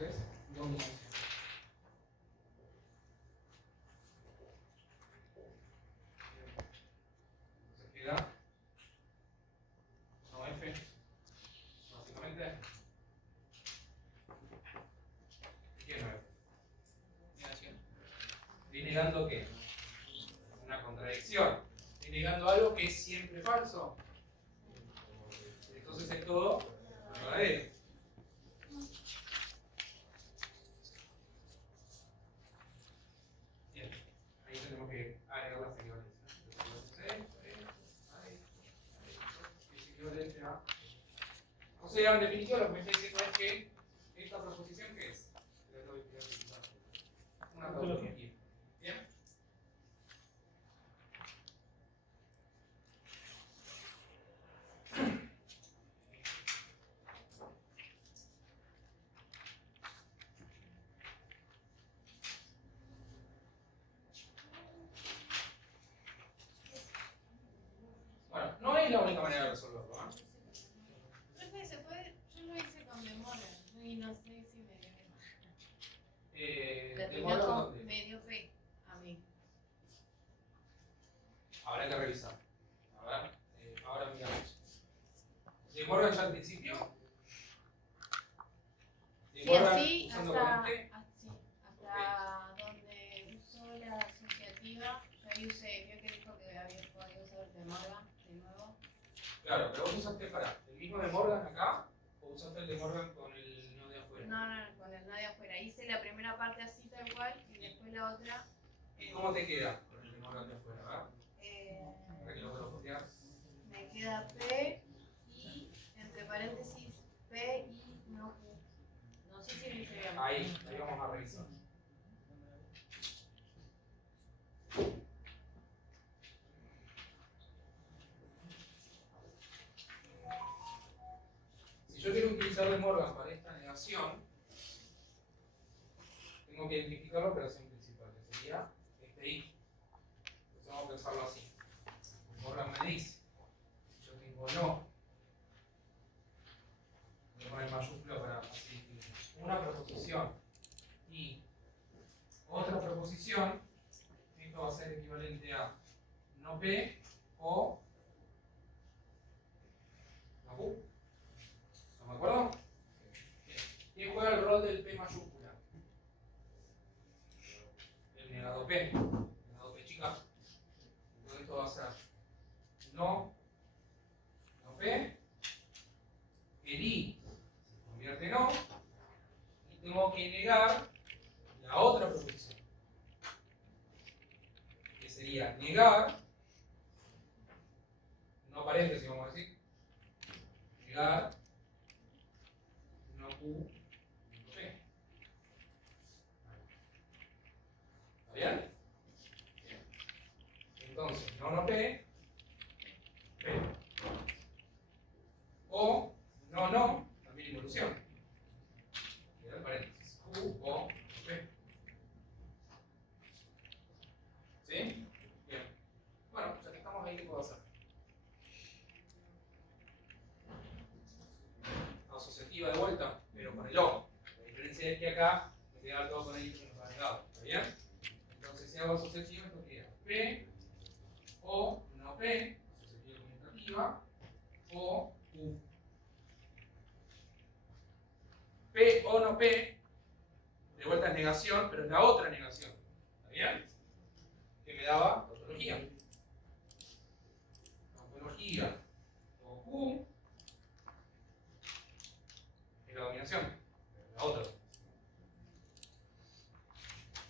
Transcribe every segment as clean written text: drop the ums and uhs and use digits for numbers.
entonces dominación. Entonces queda no F, básicamente. ¿Qué es no F? Negación. ¿Estoy negando qué? Una contradicción. ¿Estoy negando algo que es siempre falso? Entonces es todo verdadero. Bien, ahí tenemos que agregar las equivalencias. Es equivalente a. O sea, en definitiva, lo que me está diciendo es que esta proposición, ¿qué es? Una tautología. ¿Bien? Bueno, no es la única manera de resolverlo, ¿eh? Profe, se puede, yo lo hice con demora y no sé si me dio ¿Demora dónde? me dio fe a mí. Habrá que revisar. Ahora miramos. ¿Demora ya al principio? Sí, ¿Demora así usando hasta, corriente? hasta donde usó la asociativa, yo ahí usé, vio que dijo que había podido usar de Morgan de nuevo. Claro, pero vos usaste el mismo de Morgan acá o usaste el de Morgan con el no de afuera. No, con el no de afuera. Hice la primera parte así tal cual y después la otra. ¿Y cómo te queda con el de Morgan de afuera? ¿Verdad? Para que lo puedo copiar. Me queda P y entre paréntesis P y no Q. No sé si lo hice bien. Ahí vamos a revisar. Si yo quiero utilizar de Morgan para esta negación, tengo que identificar la operación principal, que sería este I. Entonces vamos a pensarlo así. Morgan me dice, si yo tengo no, voy a poner mayúscula para facilitar. Una proposición y otra proposición, esto va a ser equivalente a no P o no Q. ¿No me acuerdo? ¿Quién juega el rol del P mayúscula? El negado P. El negado P chica. Entonces esto va a ser no P. El I se convierte en no. Y tengo que negar la otra proposición. Que sería negar, no paréntesis vamos a decir, negar no Q, no P. ¿Está bien? Bien. Entonces, no P, P. O no, también involución. Queda el paréntesis. Q o P. ¿Sí? Bien. Bueno, ya que estamos ahí, ¿qué puedo hacer? Asociativa de vuelta, pero con el O. La diferencia es que acá me queda todo con el I negado. ¿Está bien? Entonces, si hago asociativa, esto queda P o no P, asociativa conmutativa, o Q. P o no P, de vuelta es negación, pero es la otra negación. ¿Está bien? Que me daba tautología. Tautología o Q es la dominación, la otra.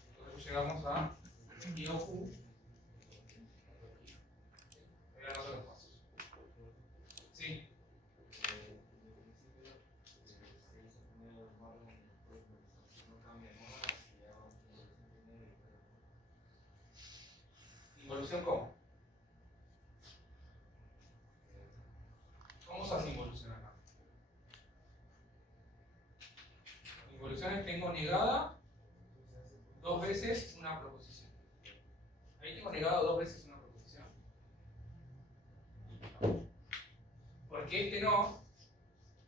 Entonces llegamos a I o Q. Voy a anotar los pasos. Sí. ¿Involución cómo? ¿Cómo se hace involución acá? Involución es tengo negada dos veces una proposición. Ahí tengo negado dos veces una proposición. Porque este no,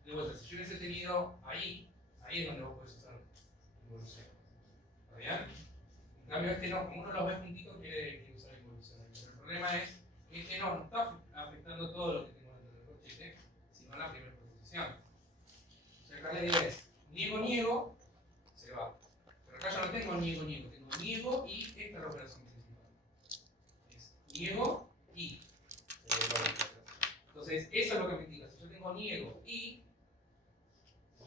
de vuelta, si yo hubiese tenido ahí es donde vos podés usar cambio este no, como uno los ve juntitos quiere usar involucional. Pero el problema es que este no está afectando todo lo que tengo dentro del corchete, sino la primera proposición. O sea, acá la idea es niego, se va. Pero acá yo no tengo niego, tengo niego y esta es la operación principal. Es niego y. Entonces, eso es lo que me indica. Si yo tengo niego y,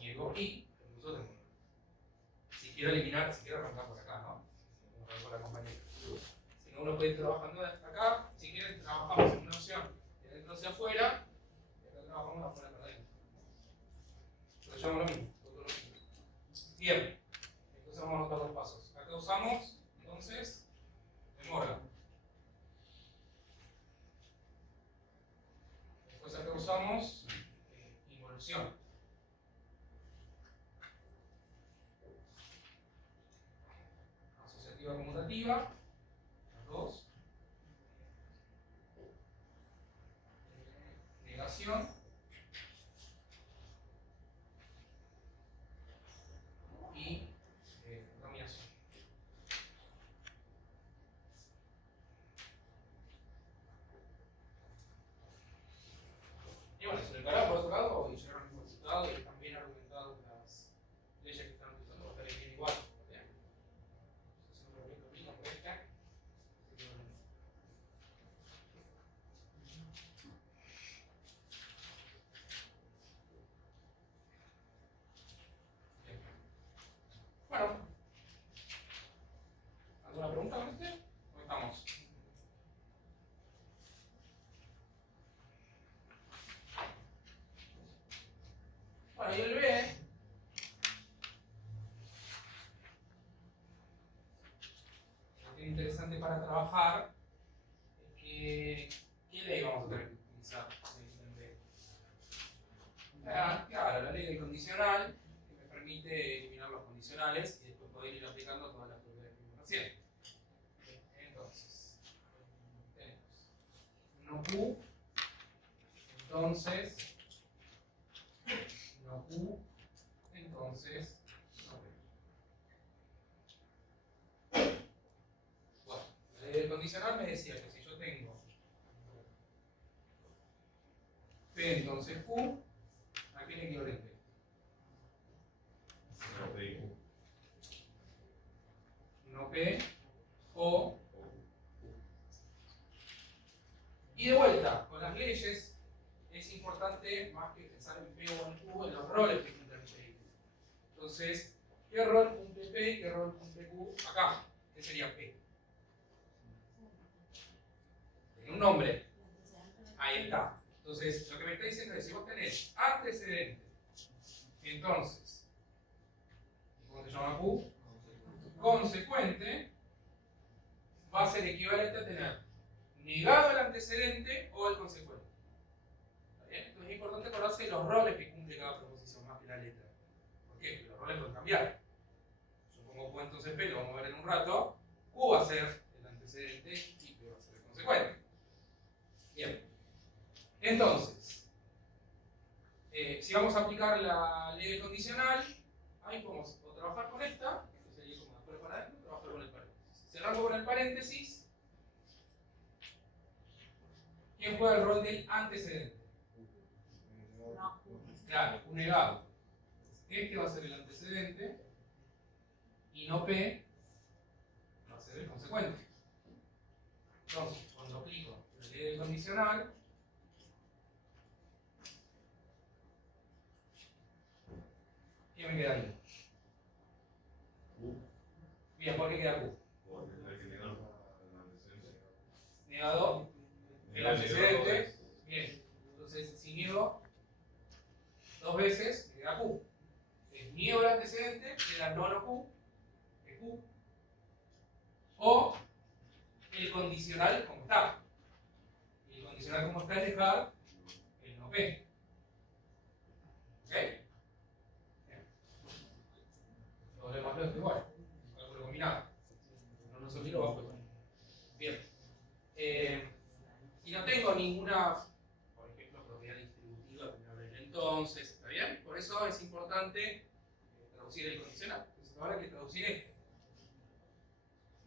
incluso tengo. Si quiero eliminar, si quiero arrancar por acá, ¿no? Por la compañera. Si no, uno puede ir trabajando acá. Si quieren, trabajamos en una opción de adentro hacia afuera, y acá trabajamos de afuera para adentro. Pero llevamos lo mismo, todo lo mismo. Bien, entonces vamos a notar los pasos. Acá usamos, entonces, de Morgan. Después acá usamos involución. Asociativa conmutativa, las dos. Negación. Y dominación. Y bueno, se le encarga por otro lado y llegaron al mismo resultado y están bien argumentadas las leyes que están utilizando, va a estar bien igual. ¿Bien? Entonces, lo mismo por esta. Bien. Bueno, ¿alguna pregunta con este? ¿Cómo estamos? Bueno, y el B. Lo que es interesante para trabajar es que. ¿Qué ley vamos a tener que utilizar en B? Claro, la ley del condicional, que me permite eliminar los condicionales y después poder ir aplicando todas las propiedades que vimos recién. Entonces, tenemos no Q, entonces, no Q, entonces, no P. Bueno, la ley del condicional me decía que si yo tengo P, entonces Q, ¿a quién equivalente? No P o. Y de vuelta, con las leyes es importante, más que pensar en P o en Q, en los roles que cumplen P y Q. Entonces, ¿qué rol cumple P y qué rol cumple Q acá? ¿Qué sería P? Tiene un nombre. Ahí está. Entonces, lo que me está diciendo es, si vos tenés antecedente, entonces, ¿cómo se llama Q? Consecuente, va a ser equivalente a tener negado el antecedente o el consecuente. ¿Está bien? Entonces es importante acordarse de los roles que cumple cada proposición más que la letra. ¿Por qué? Porque los roles pueden cambiar. Yo pongo Q entonces P, lo vamos a ver en un rato. Q va a ser el antecedente y P va a ser el consecuente. Bien. Entonces, si vamos a aplicar la ley del condicional, ahí podemos o trabajar con esta, que sería como de afuera para adentro, o trabajar con el paréntesis. Cerrando con el paréntesis, ¿quién juega el rol del antecedente? Claro, un negado. Este va a ser el antecedente y no P va a ser el consecuente. Entonces, cuando aplico la ley del condicional, ¿qué me queda ahí? Bien, ¿por qué queda Q? Negado el antecedente. Bien, entonces si niego dos veces, me queda Q. Niego el antecedente, queda no Q, que Q. O el condicional como está. Y el condicional como está es dejar el no P. ¿Ok? Bien. Lo demás es igual. Cálculo combinado. No nos olvido bajo igual. Bien. Y no tengo ninguna, por ejemplo, propiedad distributiva que me hable del entonces. ¿Está bien? Por eso es importante traducir el condicional. Entonces ahora hay que traducir esto.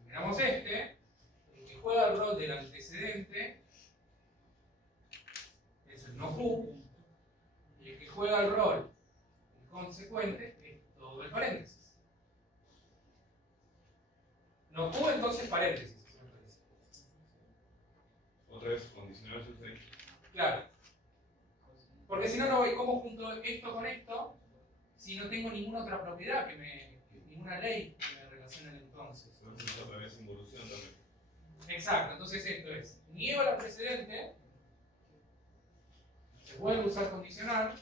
Miramos este, el que juega el rol del antecedente es el no Q, y el que juega el rol del consecuente es todo el paréntesis. No Q, entonces paréntesis. Otra vez, condicional usted. Claro. Porque si no, no voy, ¿cómo junto esto con esto? Si no tengo ninguna otra propiedad, ninguna ley que me relacione el entonces. Entonces otra vez involución también. Exacto, entonces esto es, niego la precedente, se puede usar condicional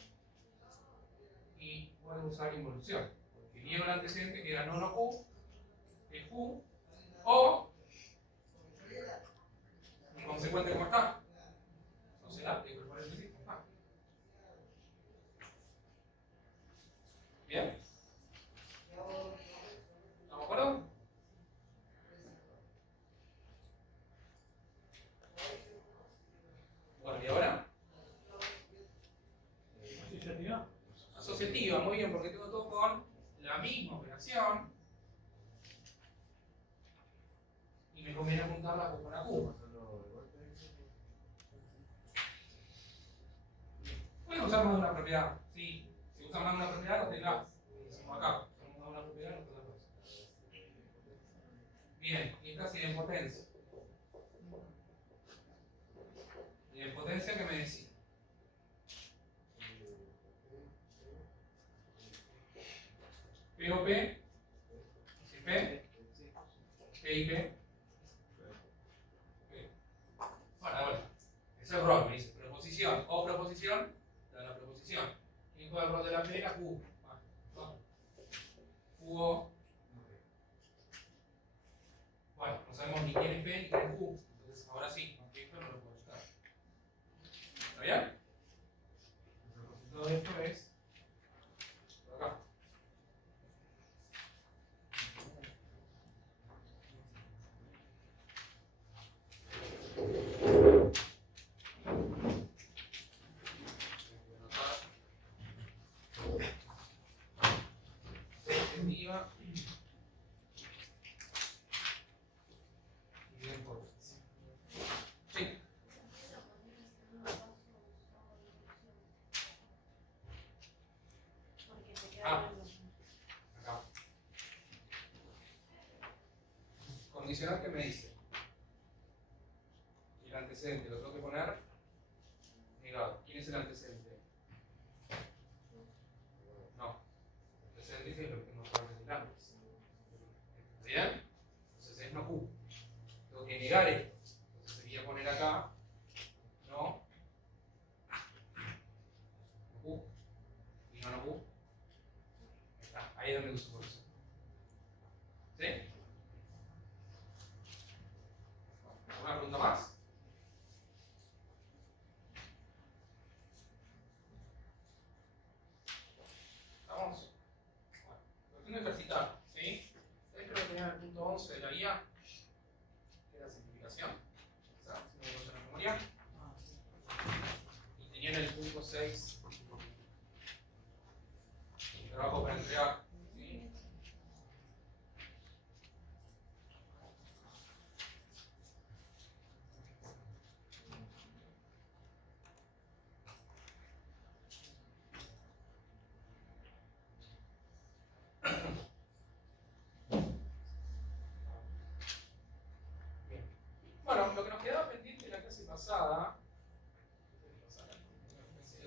y puede usar involución. Porque niego el antecedente queda no Q, es Q, o el consecuente como está. No se da, tengo que poner el como está. ¿Bien? ¿Estamos de acuerdo? Bueno, ¿y ahora? Asociativa, muy bien, porque tengo todo con la misma operación y me conviene juntarla con la Q. Pueden usar más de una propiedad, sí. Si usan más de una propiedad, no tendrás. Como acá, tenemos más de una propiedad, no tendrás dos. Bien, y esta es idempotencia. Idempotencia, ¿qué me decía? P o P, si P, P y P. Bueno, ahora, ese es rol, me dice, proposición o proposición, la proposición. ¿Quién juega el rol de la P? La Q. Q o. Bueno, no sabemos ni quién es P ni quién es Q. Entonces, ahora sí, aunque esto no lo puedo usar. ¿Está bien? El propósito de esto es por acá. Definitiva y bien potencia. Sí. Acá. Condicional, ¿qué me dice? El antecedente lo tengo que poner negado. ¿Quién es el antecedente? No. El antecedente es lo que tengo que poner antes. ¿Está bien? Entonces es no Q. Tengo que negar esto. Entonces sería poner acá no Q y no Q. Ahí está. Ahí es donde uso por eso. ¿Sí? ¿Alguna pregunta más? ¿Estamos? Bueno, cuestión de ejercitar, ¿sí? Ustedes creo que tenían el punto 11 de la guía, que era simplificación. ¿Sabes? Si no me la memoria. Y tenían el punto 6, trabajo para entregar. ¿Sí? Bien. Bueno, lo que nos quedaba pendiente en la clase pasada,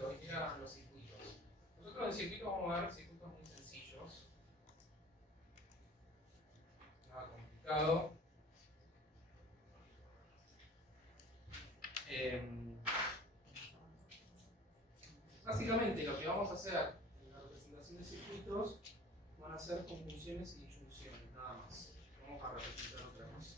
hoy eran los circuitos. Nosotros en circuitos vamos a ver circuitos muy sencillos. Nada complicado. Básicamente lo que vamos a hacer en la representación de circuitos van a ser conjunciones y disyunciones, nada más. Vamos a representar otra vez.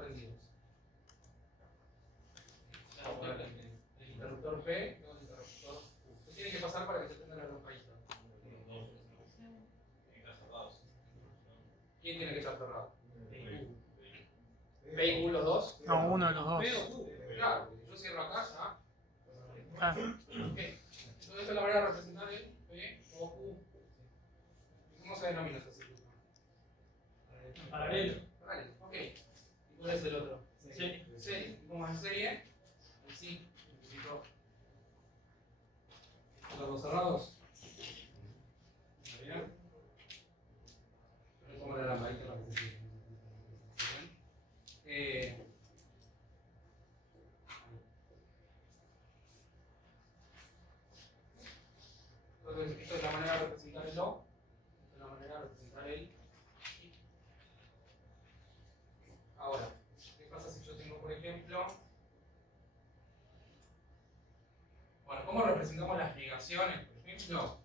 prendidos. El interruptor P y el interruptor U. ¿Qué tiene que pasar para que se prenda la lamparita? ¿Quién tiene que estar cerrado? ¿P y Q los dos? No, uno de los dos. P o Q. Claro, porque yo cierro acá ya. Ah, Ok. Entonces esta es la manera de representar el P o Q. ¿Cómo se denomina este circuito? Paralelo. Vale, ok. ¿Y cuál es el otro? Serie. Serie. ¿Y cómo es serie? El sí. ¿Los dos cerrados? ¿Está bien? ¿Cómo era la lamparita la que se sigue? Bien. Entonces, esto es la manera de representar el O. Esta es la manera de representar el I. Ahora, ¿qué pasa si yo tengo, por ejemplo, bueno, ¿cómo representamos las negaciones? Por ejemplo,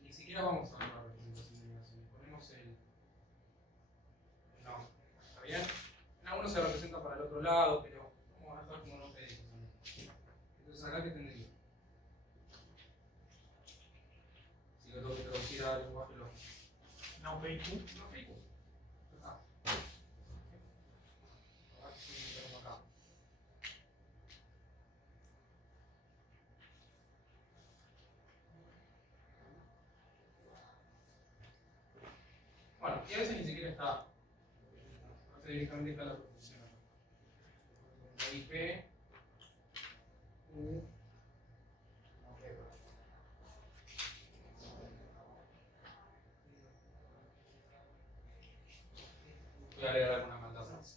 ni siquiera vamos a ver la representación de negaciones. Ponemos el no. ¿Está bien? Algunos se representan para el otro lado, pero vamos a estar como no pedimos. Entonces, acá ¿qué tendría? Si lo tengo que traducir al lenguaje lógico. no, P y Q. No, fijo. Acá. Ahora sí, tenemos acá. Bueno, y a veces ni siquiera está. No sé, directamente está la proposición acá. Ahí P, U, no P, voy a agregar alguna maldad más.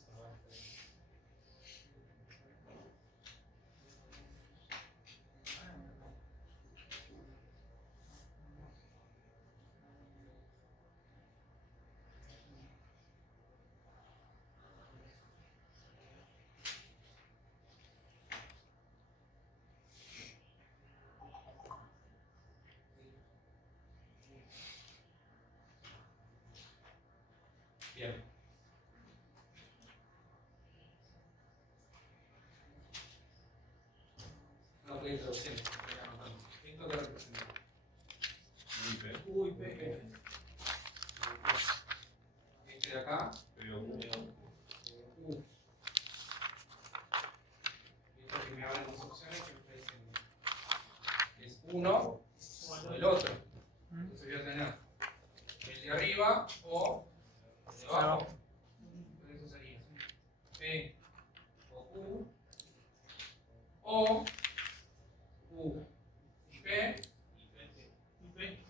Bien. No estoy introduciendo, estoy anotando. ¿Esto qué representa? Uy, P. Este de acá. U. Esto que me abren dos opciones que me está diciendo. Es uno o el otro. Entonces voy a tener el de arriba o el de abajo. Entonces eso sería P o Q o Q y P y P.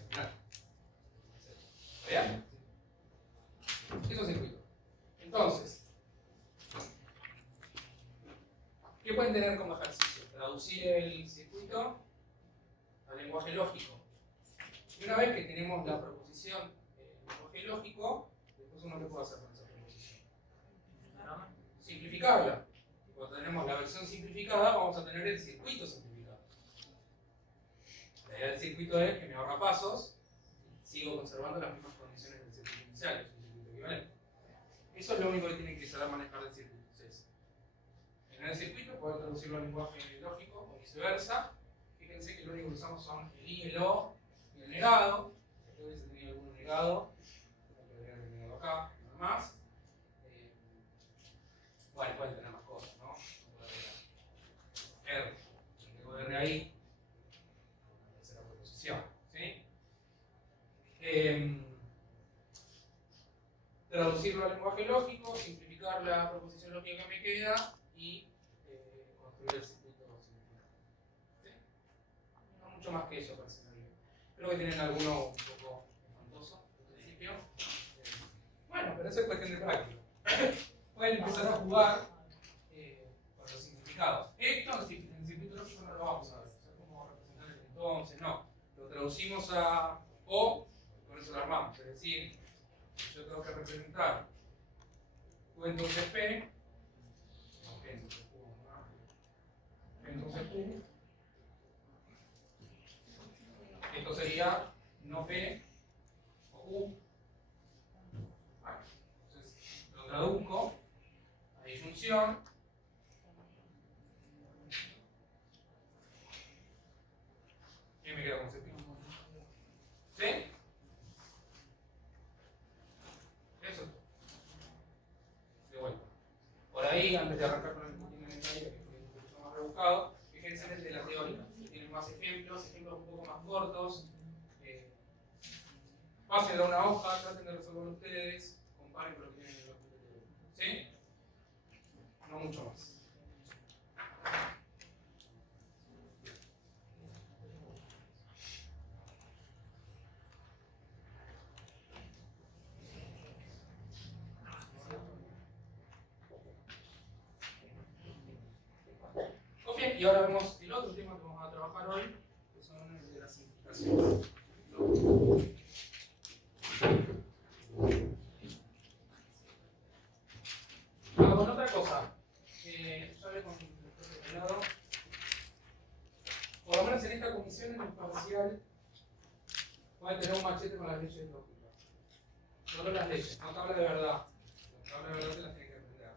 ¿Está bien? Eso es circuito. Entonces, ¿qué pueden tener como ejercicio? Traducir el circuito al lenguaje lógico. Y una vez que tenemos la proposición en lenguaje lógico, después uno qué puede hacer con esa proposición. Simplificarla. Cuando tenemos la versión simplificada, vamos a tener el circuito simplificado. La idea del circuito es que me ahorra pasos y sigo conservando las mismas condiciones del circuito inicial, es un circuito equivalente. Eso es lo único que tienen que saber manejar del circuito. Entonces, en el circuito puedo traducirlo al lenguaje lógico o viceversa. Fíjense que lo único que usamos son el I, el O y el negado. Si hubiese tenido algún negado, hay que agregar el negado acá, nada más. Bueno, pueden tener más cosas, ¿no? Puedo agregar R, tengo R ahí, la tercera proposición, ¿sí? Traducirlo al lenguaje lógico, simplificar la proposición lógica que me queda y construir el circuito simplificado. ¿Sí? No mucho más que eso para hacer bien. Creo que tienen alguno un poco espantoso al principio. Bueno, pero eso es cuestión de práctica. Pueden empezar a jugar con los significados. Esto en el circuito lógico no lo vamos a ver. O sea, cómo representar el entonces, no. Lo traducimos a O, con eso lo armamos. Es decir, yo tengo que representar Q entonces P, no, P entonces Q, no, P entonces Q. Esto sería no P o Q. Vale. caduco, la disyunción. Y me quedo con ese pico. ¿Sí? Eso. De vuelta. Por ahí, antes de arrancar con el putín en mecánica, que es un poquito más rebuscado, fíjense en el de la teórica. Tienen más ejemplos un poco más cortos. Pásenlo a una hoja, traten de resolverlo ustedes, comparen con lo que tienen en los libros. ¿Sí? No mucho más. Ok, y ahora vemos el otro tema que vamos a trabajar hoy, que son el de las implicaciones. Ah, con otra cosa, ya hablé con el profesor Pelado. Por lo menos en esta comisión, en el parcial, pueden tener un machete con las leyes de lógica. Solo las leyes, no tabla de verdad. Las tablas de verdad se las tienen que aprender.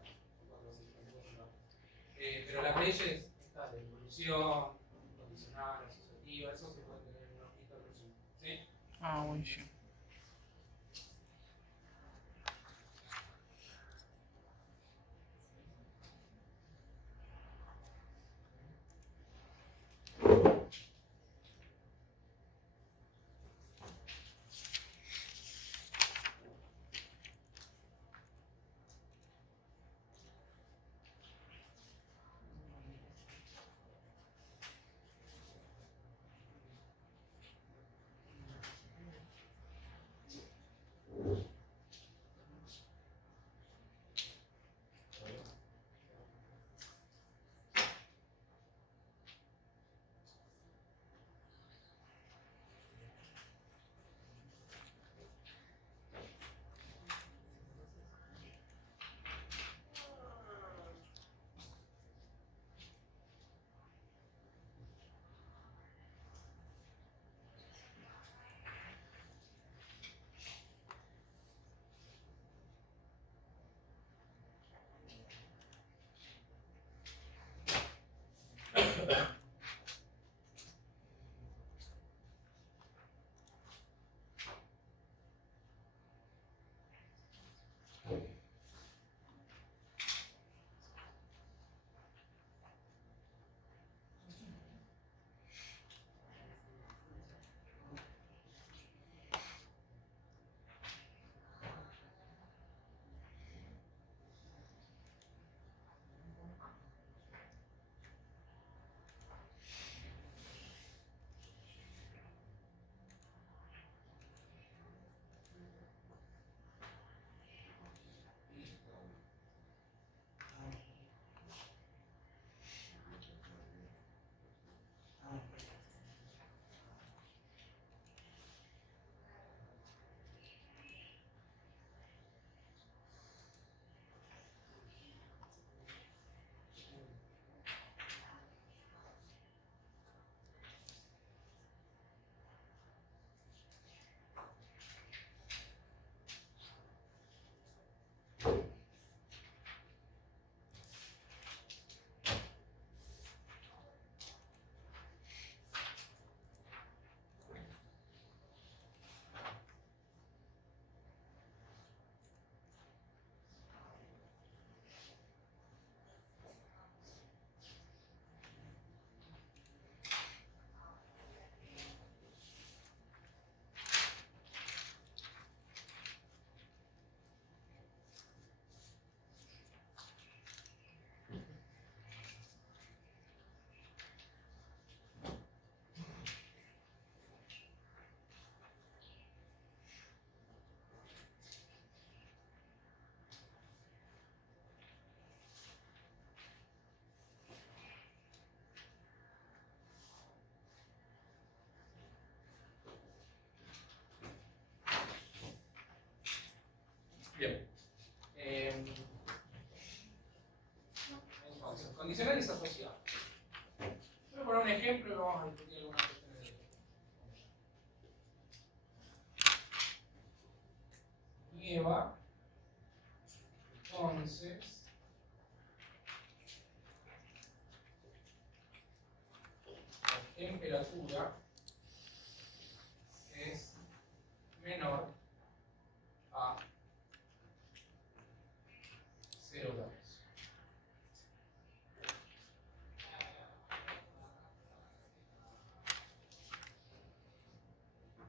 Pero las leyes, estas de evolución, condicional, asociativa, eso se puede tener en una hojita de resumen. ¿Sí? Ah, buenísimo. Bien. Entonces, condicionales asociados. Voy a poner un ejemplo y vamos a discutir algunas cuestiones de esto. Lleva entonces la temperatura es menor a 0 grados.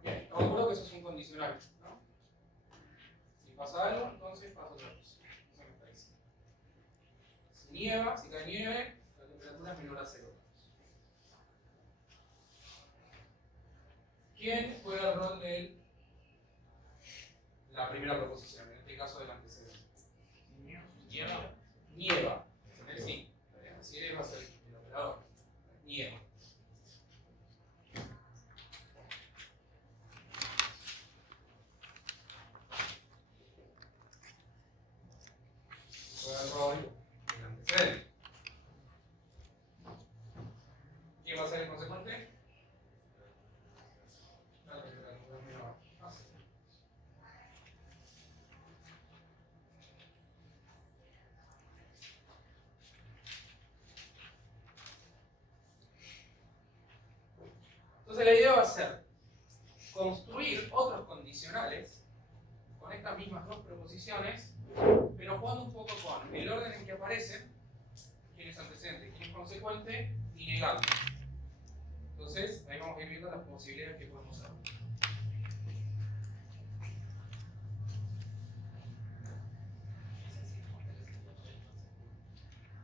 Bien, estamos de acuerdo que eso es un condicional, ¿no? Si pasa algo, entonces pasa otra cosa. Eso me está diciendo. Si nieva, si cae nieve, la temperatura es menor a 0 grados. ¿Quién juega el rol de la primera proposición? En este caso del antecedente. Nieva. Nieva. Sí, así va a ser el operador. Nieva. Juega el rol del antecedente. ¿Quién va a ser el consecuente? La temperatura menor a 0. Entonces la idea va a ser construir otros condicionales con estas mismas dos proposiciones, pero jugando un poco con el orden en que aparecen, quién es antecedente, quién es consecuente, y negando. Entonces ahí vamos a ir viendo las posibilidades que podemos hacer.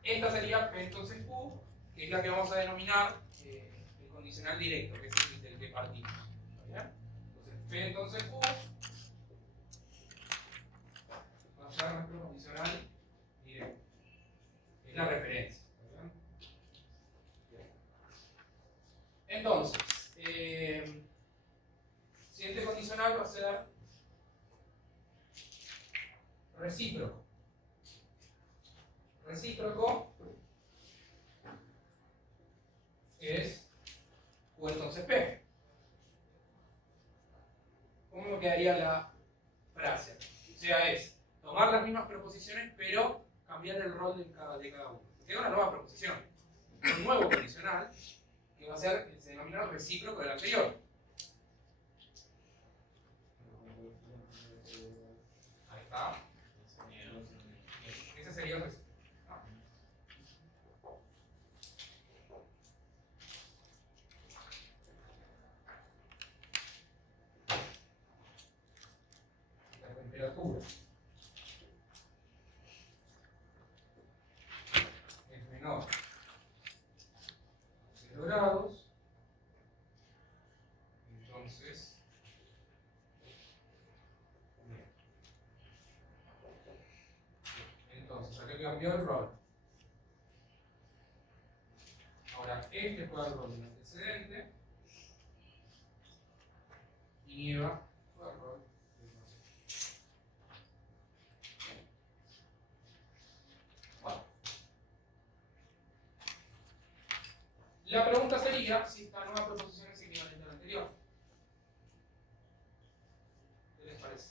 Esta sería P entonces Q, que es la que vamos a denominar el condicional directo, que es el del que partimos. ¿Está bien? Entonces P entonces Q va a ser nuestro condicional directo. Es la referencia. ¿Está bien? Bien. Entonces, siguiente condicional va a ser recíproco. Recíproco es Q entonces P. ¿Cómo me quedaría la frase? O sea, es tomar las mismas proposiciones, pero cambiar el rol de cada uno. Queda una nueva proposición, un nuevo condicional, que va a ser, se denomina recíproco del anterior. Ahí está. Ese sería el recíproco. La temperatura es menor a 0 grados, entonces bien. Entonces acá cambió el rol. Ahora este juega el rol del antecedente y nieva juega el rol del consecuente. Bueno. La pregunta sería si esta nueva proposición es equivalente a la anterior. ¿Qué les parece?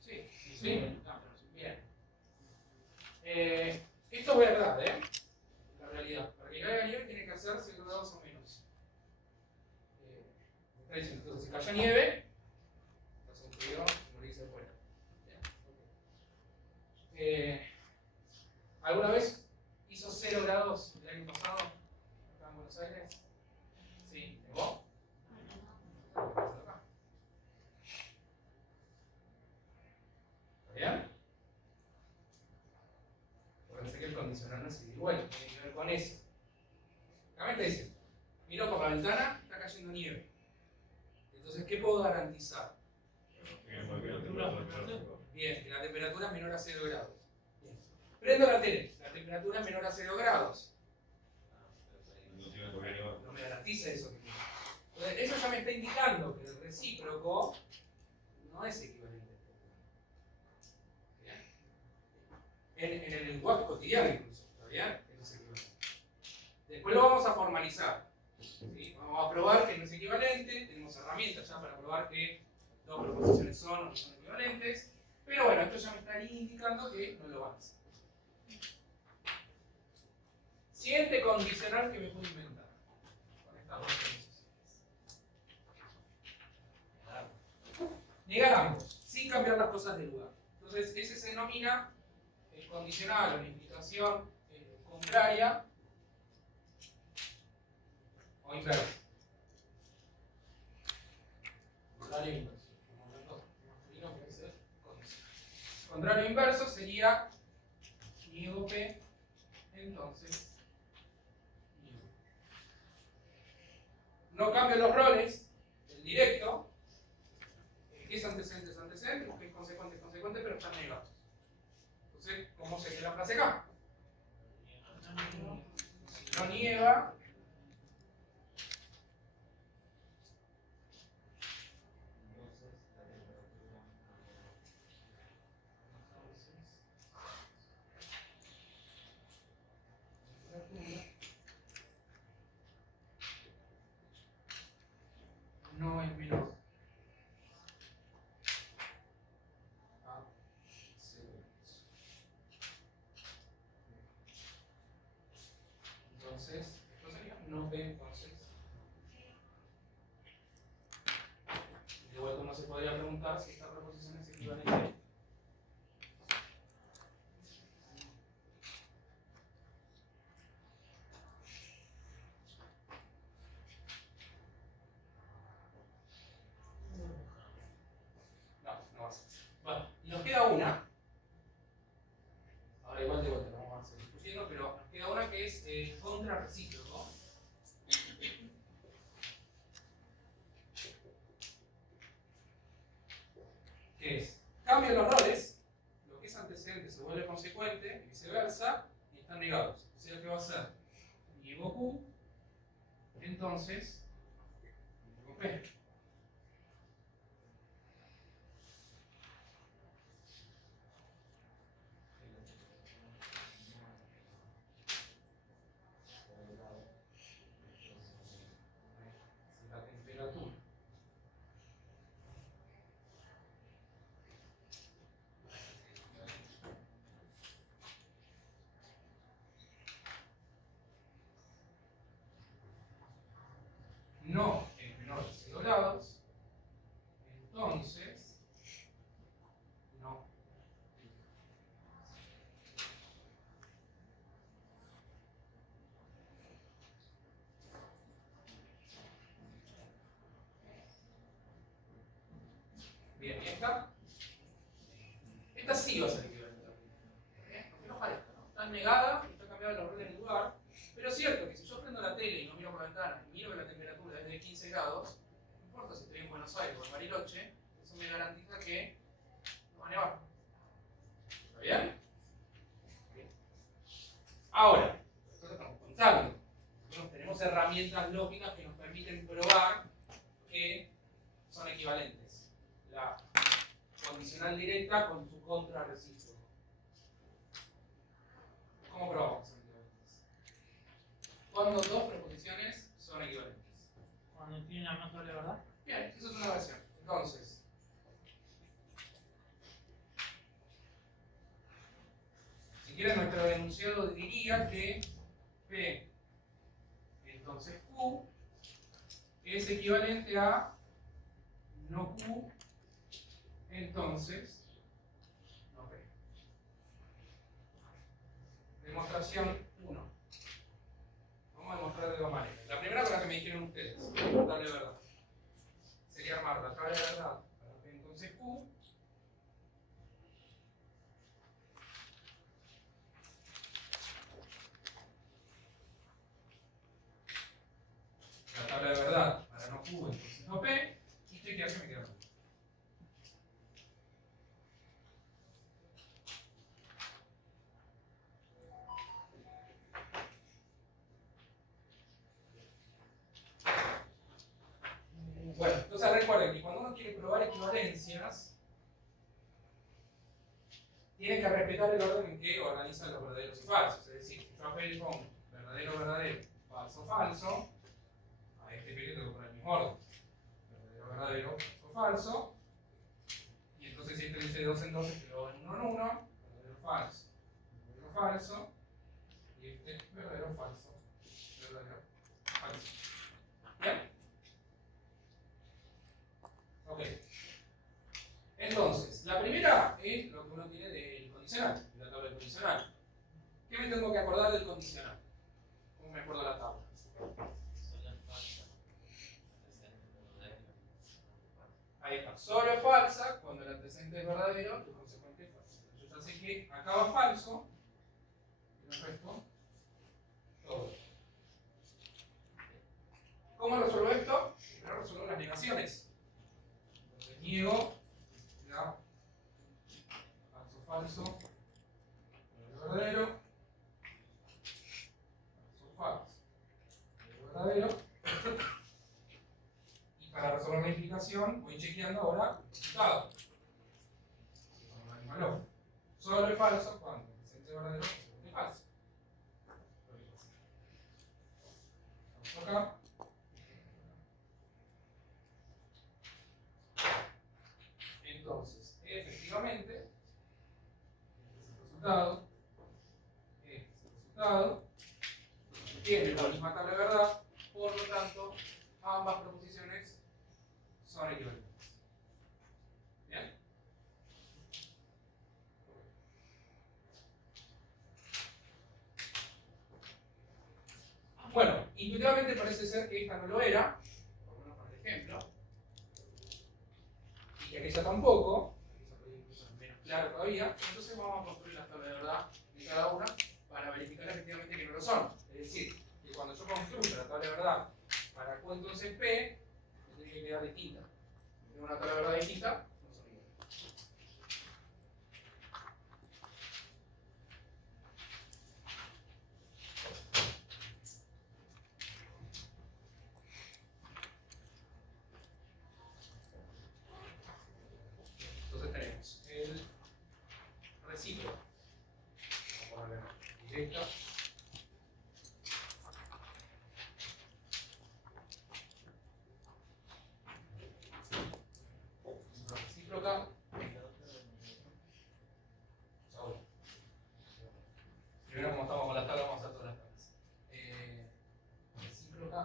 Sí, sí. Bien. Esto es verdad, la realidad. Para que caiga nieve tiene que hacer 0 grados o menos. Me está diciendo, entonces, si cayó nieve, hace un frío, morirse afuera. ¿Alguna vez hizo 0 grados el año pasado acá en Buenos Aires? Sí, ¿nevó? ¿Está bien? Parece que el condicional no es igual, tiene que ver con eso. Acá me está diciendo, miro por la ventana, está cayendo nieve. Entonces, ¿qué puedo garantizar? Bien, que la temperatura es menor a 0 grados. Bien. Prendo la tele, la temperatura es menor a 0 grados. No me garantiza eso. Entonces, eso ya me está indicando que el recíproco no es equivalente. ¿Bien? En el lenguaje cotidiano incluso, ¿está bien? Que no es equivalente. Después lo vamos a formalizar. ¿Sí? Vamos a probar que no es equivalente, tenemos herramientas ya para probar que dos proposiciones son o no son equivalentes. Pero bueno, esto ya me estaría indicando que no lo van a hacer. Siguiente condicional que me puedo inventar con estas dos condiciones. Negar ambos, sin cambiar las cosas de lugar. Entonces, ese se denomina condicional o implicación contraria o inversa. Contrario e inverso. Como las dos. Masculino puede ser condicional. Contrario e inverso sería niego P, entonces niego. No cambio los roles, el directo, que es antecedente, es antecedente, que es consecuente, es consecuente, pero están negados. Entonces, ¿cómo se hace la frase acá? Si no niega, no es menor a 0. Entonces, esto sería no P, entonces. De vuelta uno se podría preguntar si esta proposición es equivalente. No, no va a ser. Bueno, y nos queda una. Ahora igual de vuelta no vamos a seguir discutiendo, pero nos queda una que es contrarrecíproco. Que es, cambio los roles, lo que es antecedente se vuelve consecuente, y viceversa, y están negados. O sea que va a ser niego Q, entonces niego P. La temperatura. No es menor de 0 grados, entonces no. Bien, ¿y esta? Esta sí va a ser equivalente. Aunque no parezca, ¿no? Está negada y está cambiado los roles del lugar. Pero es cierto que si yo prendo la tele y no miro por la ventana y miro que la temperatura es de 15 grados, no importa si estoy en Buenos Aires o en Bariloche, eso me garantiza que no va a nevar. ¿Está bien? Bien. Ahora, nosotros estamos contando. Nosotros tenemos herramientas lógicas que nos permiten probar que son equivalentes. La condicional directa con su contrarrecíproco. ¿Cómo probamos que son equivalentes? Cuando dos proposiciones son equivalentes. Cuando tiene la más doble verdad. Bien, eso es una versión. Entonces, si quieren nuestro enunciado diría que P, entonces Q, es equivalente a no Q, entonces no P. Demostración 1. Vamos a demostrar de dos maneras. La primera con la que me dijeron ustedes, darle verdad. Sería armar la tabla de verdad para P entonces Q. La tabla de verdad para no Q, entonces no P. Y chequear que me queda mal. Bueno, entonces recuerden que cuando uno quiere probar equivalencias, tiene que respetar el orden en que organizan los verdaderos y falsos. Es decir, si yo a P le pongo verdadero, verdadero, falso, falso, a este P le tengo que poner el mismo orden. Verdadero, verdadero, falso, falso. Y entonces si este dice de 2 en 2 se quedó en 1 en 1, verdadero falso, verdadero falso, y este verdadero falso, verdadero falso. ¿Bien? Ok. Entonces, la primera es lo que uno tiene del condicional, de la tabla del condicional. ¿Qué me tengo que acordar del condicional? ¿Cómo me acuerdo la tabla? Ahí está. Solo es falsa cuando el antecedente es verdadero y el consecuente es falso. Yo ya sé que acá va falso y el resto todo. ¿Cómo resuelvo esto? Primero resuelvo las negaciones. Entonces niego, ya, falso, verdadero, falso, verdadero. Y para resolver la implicación voy chequeando ahora el resultado. Son la misma lógica. Solo es falso cuando el antecedente es verdadero y es falso. Vamos acá. Entonces, efectivamente, este es el resultado, tiene la misma tabla de verdad, por lo tanto, ambas proposiciones son equivalentes. ¿Bien? Bueno, intuitivamente parece ser que esta no lo era, por lo menos para el ejemplo, y que aquella tampoco, incluso menos claro todavía, entonces vamos a construir la tabla de verdad de cada una para verificar efectivamente que no lo son. Es decir, que cuando yo construyo la tabla de verdad para Q entonces P, me tiene que quedar distinta. Si tengo una tabla de verdad distinta, no son iguales. Entonces tenemos el recíproco. Vamos a ponerle directa. Una recíproca. Primero, como estamos con la tabla, vamos a hacer todas las tablas. Recíproca.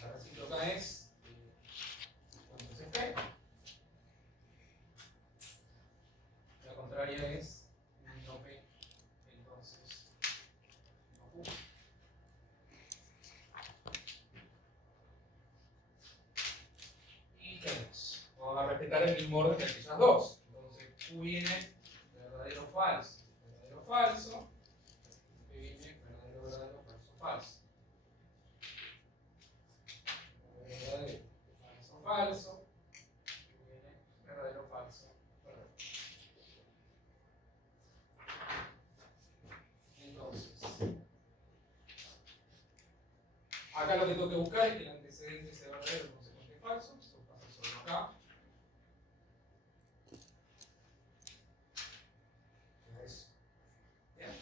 La recíproca es entonces P. La contraria es no P, entonces no Q. Y tenemos, vamos a respetar el mismo orden que aquellas dos. Entonces Q viene verdadero falso, verdadero falso. P viene verdadero verdadero falso falso. Verdadero falso falso. P viene verdadero falso verdadero. Entonces, acá lo que tengo que buscar es que el antecedente sea verdadero y el consecuente falso. Eso pasa solo acá. Eso. Bien.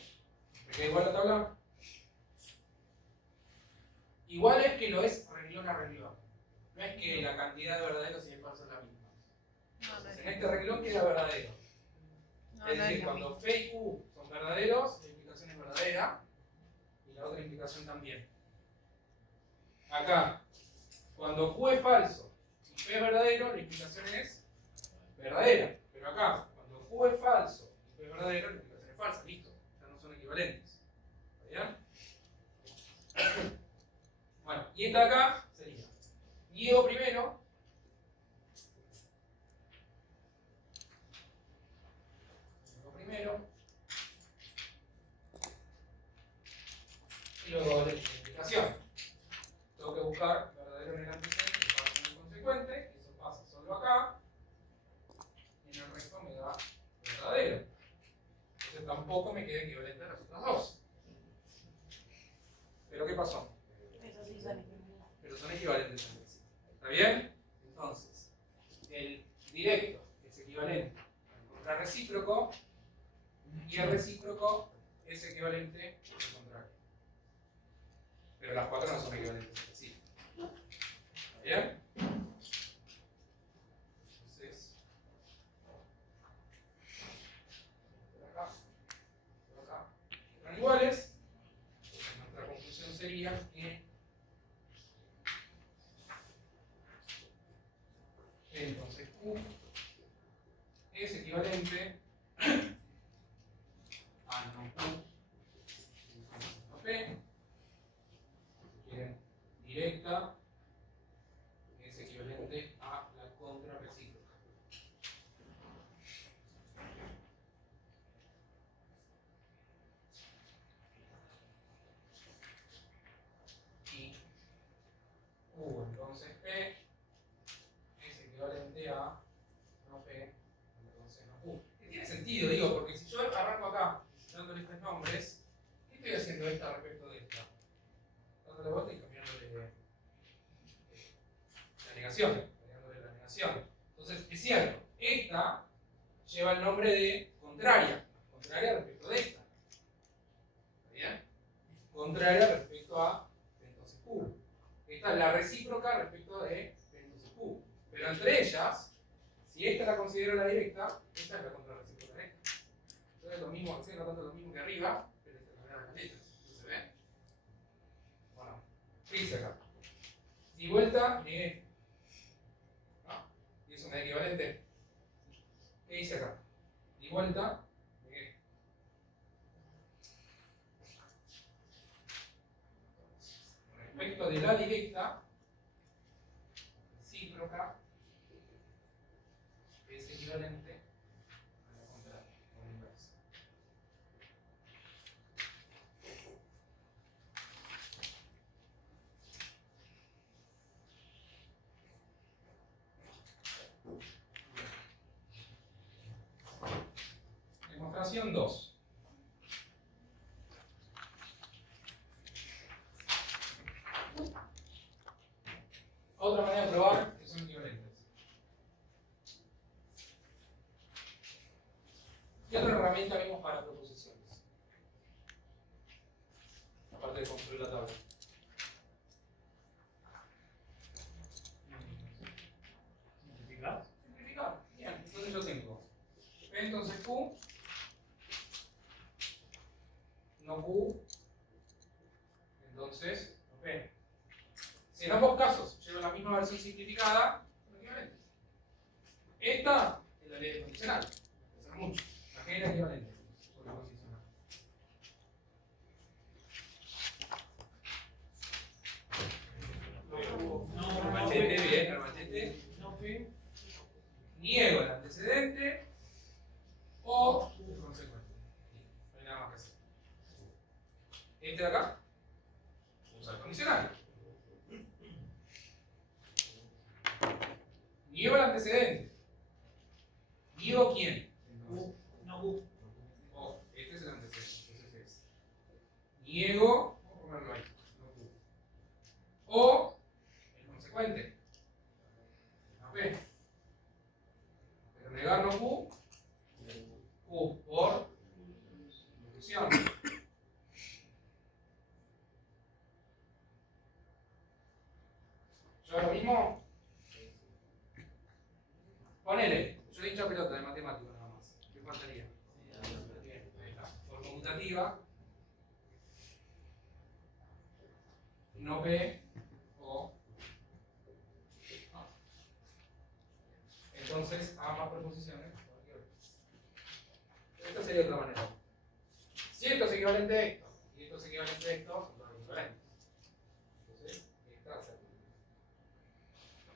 ¿Me queda igual la tabla? Igual es que lo es renglón a renglón. No es que la cantidad de verdaderos y de falsos es la misma. Entonces, en este renglón queda verdadero. Es decir, cuando P y Q son verdaderos, la implicación es verdadera y la otra implicación también. Acá, cuando Q es falso y P es verdadero, la implicación es verdadera. Pero acá, cuando Q es falso y P es verdadero, la implicación es falsa. Listo, ya no son equivalentes. ¿Está bien? Bueno, y esta acá sería niego primero. Y luego la implicación. Tengo que buscar verdadero en el antecedente, falso en el consecuente. Eso pasa solo acá. Y en el resto me da verdadero. Entonces tampoco me queda equivalente a las otras dos. ¿Pero qué pasó? Eso sí son equivalentes. Pero son equivalentes entre sí. ¿Está bien? Entonces, el directo es equivalente al contrarrecíproco y el recíproco es equivalente al contrario. pero las 4 no son equivalentes entre sí. ¿Está bien? Entonces, por acá, por acá, eran iguales. Entonces, nuestra conclusión sería que entonces Q es equivalente a no Q no P, si quieren, directa, es equivalente a la contrarrecíproca. Y Q, entonces P, es equivalente a no P, entonces no Q. Que tiene sentido, digo, porque si yo arranco acá dándole estos nombres, ¿qué estoy haciendo esta respecto de esta? Dándole vuelta y cambiándole la negación, cambiándole la negación. Entonces, es cierto, esta lleva el nombre de contraria respecto de esta. ¿Está bien? Contraria respecto a entonces Q. Esta es la recíproca respecto de entonces Q. Pero entre ellas, si esta la considero la directa, esta es la contrarrecíproca de esta. Entonces lo mismo, estoy notando lo mismo que arriba, pero esta cambiada las letras. ¿No se ve? Bueno, ¿qué dice acá? Di vuelta, negué. Ah, y eso me da equivalente. ¿Qué dice acá? Di vuelta, negué. Respecto de la directa, recíproca es equivalente a la contraria, o la inversa. Demostración 2. Otra manera de probar que son equivalentes. ¿Qué otra herramienta vimos para proposiciones? Aparte de construir la tabla. ¿Simplificar? Simplificar. Bien, entonces yo tengo P entonces Q, no Q, entonces no P. Si en ambos casos llevo la misma versión simplificada, son equivalentes. Esta es la ley de condicional. Pensar mucho. La G era equivalente sobre la condicional. No, El machete, bien, el machete. no P. Niego el antecedente o el consecuente. No hay nada más que hacer. Este de acá, usa el condicional. Niego el antecedente. ¿Niego quién? Q. No Q. Oh, este es el antecedente. Entonces es. Niego, vamos a ponerlo ahí. No Q. O el consecuente. A P. Pero negar no Q. Q por inducción. Yo ahora mismo. Ponele. Yo he dicho pelota de matemático nada más. ¿Qué faltaría? Bien, ahí está. Por conmutativa. No P o A. Entonces, ambas proposiciones. Esta sería otra manera. Si esto es equivalente a esto y esto es equivalente a esto, son todas equivalentes. Entonces, esta se aplica.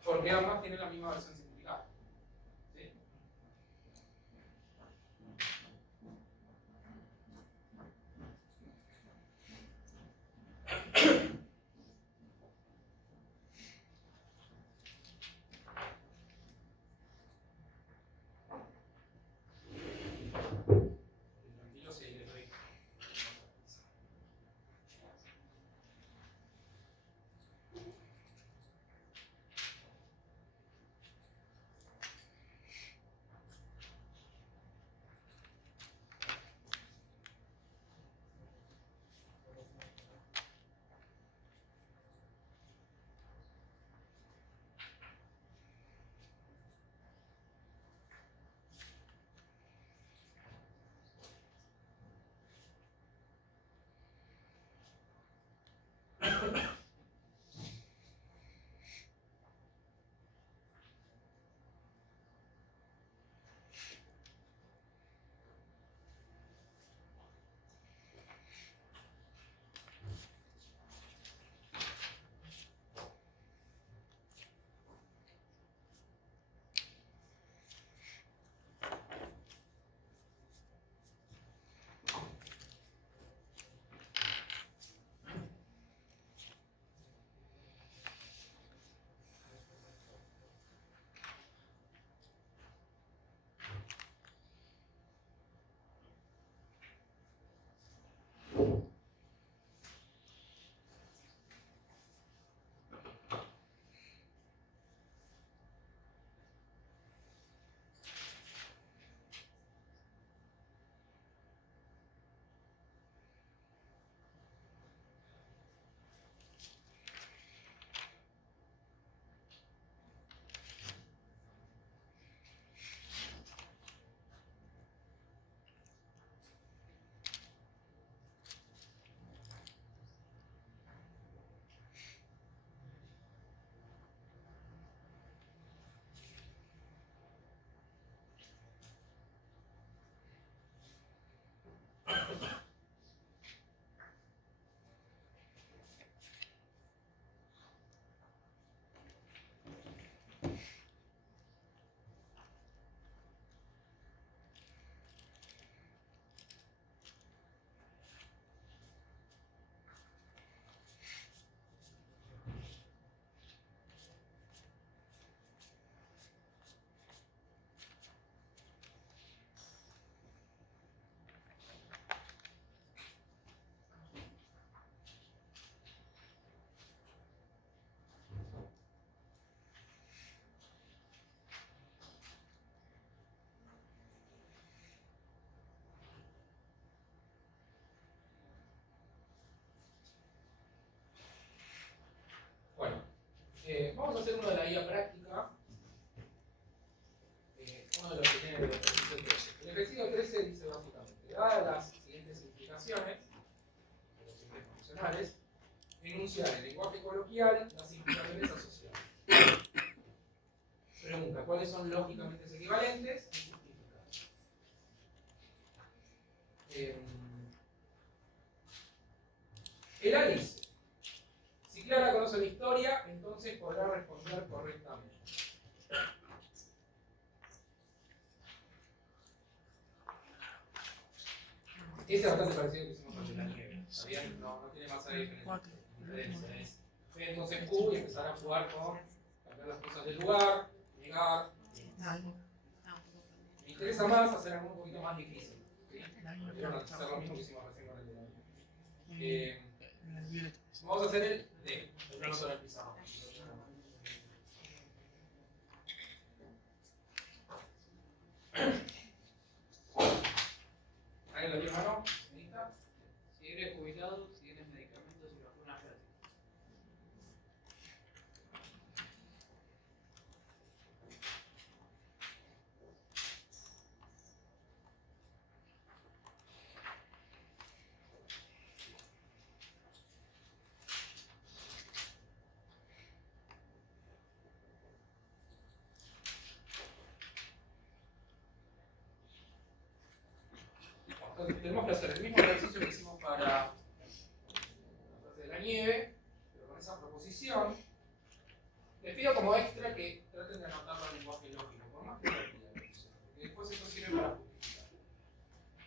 Porque ambas tienen la misma versión simplificada. ¿Sí? Tranquilo, si les doy. vamos a hacer uno de la guía práctica. Uno de los que tiene el ejercicio 13. El ejercicio 13 dice básicamente, dadas las siguientes implicaciones, de los siguientes funcionales, enunciar en lenguaje coloquial las implicaciones asociadas. Pregunta, ¿cuáles son lógicamente equivalentes y justificados? El A dice, si Clara conoce la historia, entonces podrá responder correctamente. Ese es bastante parecido al que hicimos con la nieve. ¿Está bien? No tiene más diferencia. Entonces Q y empezar a jugar con cambiar las cosas del lugar, llegar. Me interesa más hacer algo un poquito más difícil. ¿Sí? Quiero hacer lo mismo que hicimos recién con el de la nieve. Vamos a hacer el D, el plano sobre el pizarrón. ¿Alguien lo tiene mano? ¿Lista? Si eres jubilado, si tienes medicamentos y vacunas gratis. Entonces tenemos que hacer el mismo ejercicio que hicimos para la frase de la nieve, pero con esa proposición. Les pido como extra que traten de anotarlo en lenguaje lógico, por más que lo pidan, porque después eso sirve para justificar.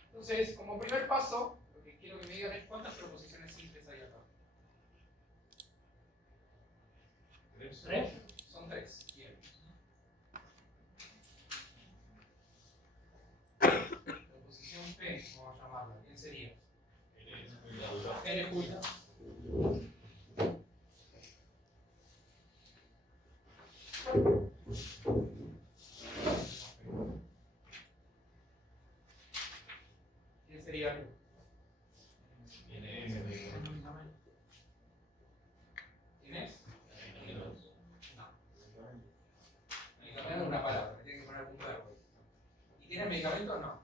Entonces, como primer paso, lo que quiero que me digan es cuántas proposiciones simples hay acá. ¿Tres? Son tres. Bien. Proposición P, vamos a llamarla. ¿Quién sería? N jubilado. ¿Quién sería Q? ¿Quién es? No. Medicamento es una palabra, me tiene que poner algún verbo. ¿Y tiene medicamentos? No.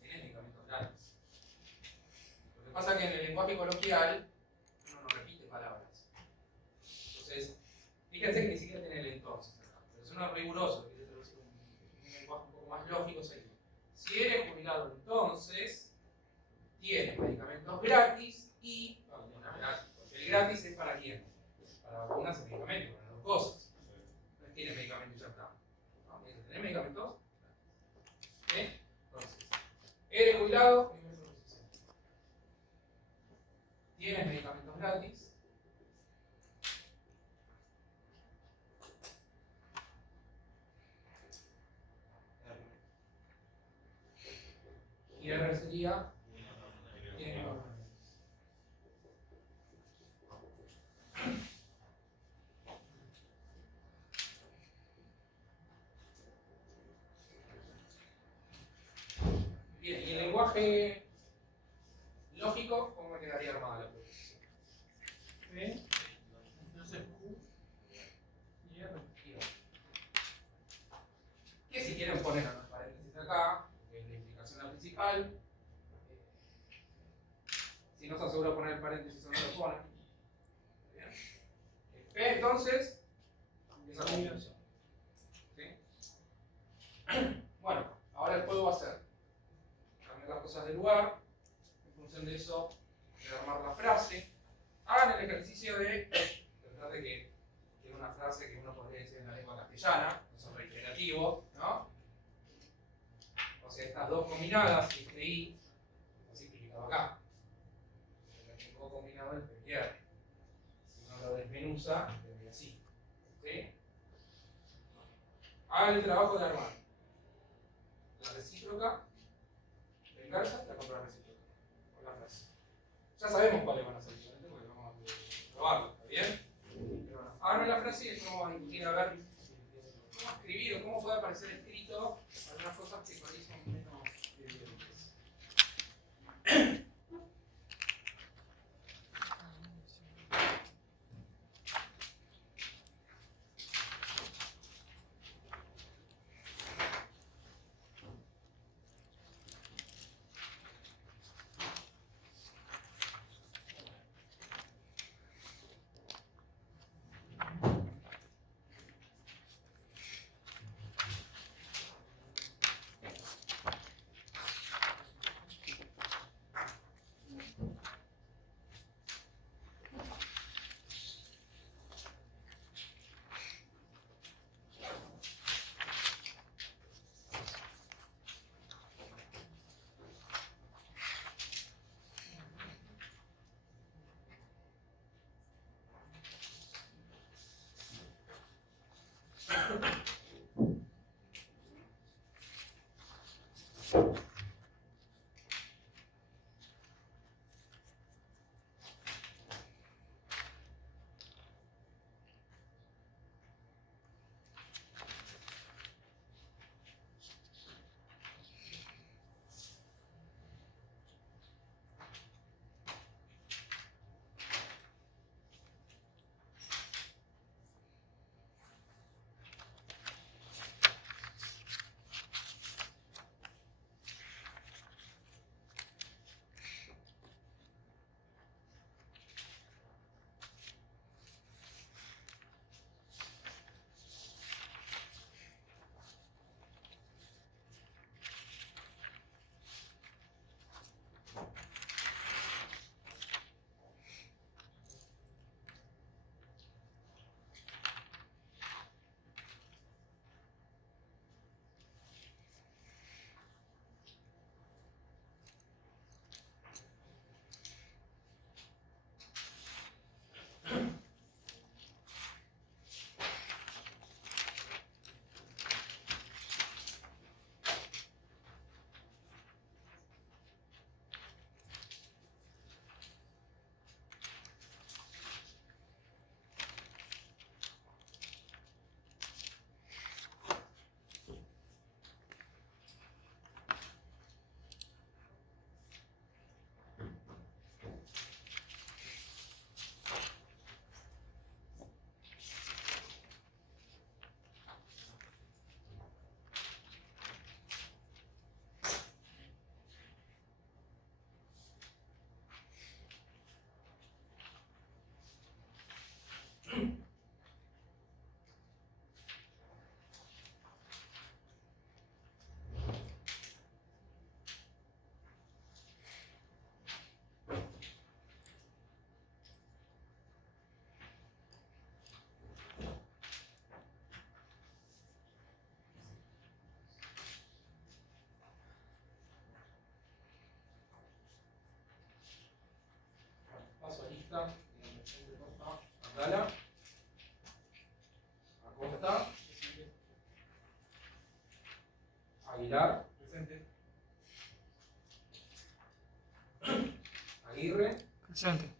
Tiene medicamentos gratis. Lo que pasa es que en el lenguaje coloquial uno no repite palabras. Entonces, fíjense que ni siquiera tiene el entonces acá. Pero es uno riguroso, que es un lenguaje un poco más lógico, sería. Si eres jubilado entonces, tienes medicamentos gratis y... No, gratis, porque el gratis es para quién? Para vacunas y medicamentos, para las dos cosas. No es tienes medicamentos y ya está. ¿No? ¿Tenés medicamentos? ¿Sí? Entonces, eres jubilado, primera proposición. Tienes medicamentos gratis. Y R sería tiene bien, y el lenguaje lógico, ¿cómo me quedaría armada la proposición? ¿Bien? Entonces Q y R y O. Que si quieren poner unos paréntesis acá, que es la implicación principal. Si no se asegura poner el paréntesis o no lo ponen. Bien. P entonces, esa combinación. ¿Sí? Bueno, ahora el juego va a ser cambiar las cosas de lugar, en función de eso, rearmar la frase. Hagan el ejercicio de tratar de que tiene una frase que uno podría decir en la lengua castellana, no son reiterativos, ¿no? O sea, estas dos combinadas, este I, está simplificado acá. El juego combinado entre izquierda. Si uno lo desmenuza, quedaría así. ¿Sí? Hagan el trabajo de armar la recíproca, la inversa, la contrarrecíproca, con la frase. Ya sabemos cuáles van a ser diferentes porque vamos a probarlo, ¿está bien? Pero bueno, armen la frase y después vamos a discutir a ver cómo escribir o cómo puede aparecer escrito algunas cosas que por ahí son menos evidentes. Acosta. Andala. Acosta. Aguilar. Presente. Aguirre. Presente.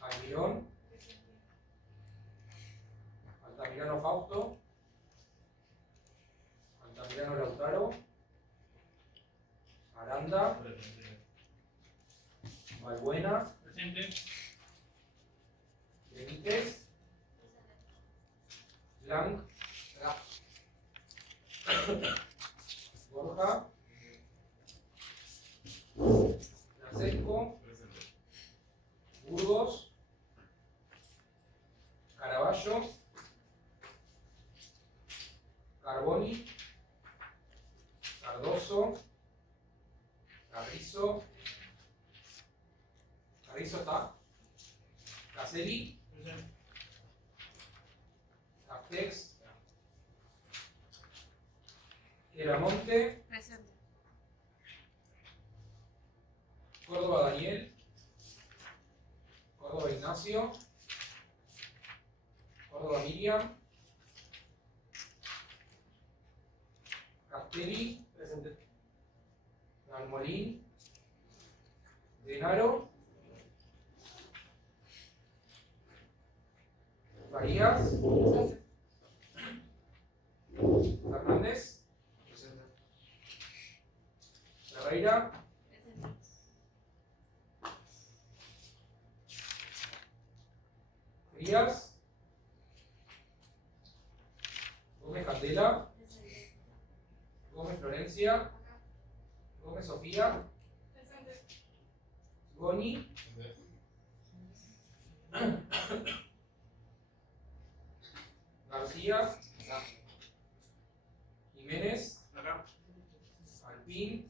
Aguirón. Altamirano Fausto. Altamirano Lautaro. Aranda. Balbuena. Presente. Benítez. Blanc. Borja. Nasesco. Presente. Burgos. Caraballo. Carboni. Cardoso. Carrizo. Carrizo está. Caselli. Presente. Castex. Eramonte. Presente. Córdoba Daniel. Córdoba Ignacio. Córdoba Miriam. Castelli. Presente. Galmolín. Denaro. Farías. Fernández. Presente. Ferreira. Presente. Frías. Gómez Candela. Presente. Gómez Florencia. Acá. Gómez Sofía. Presente. Goni. García. Jiménez. Acá. Alpín.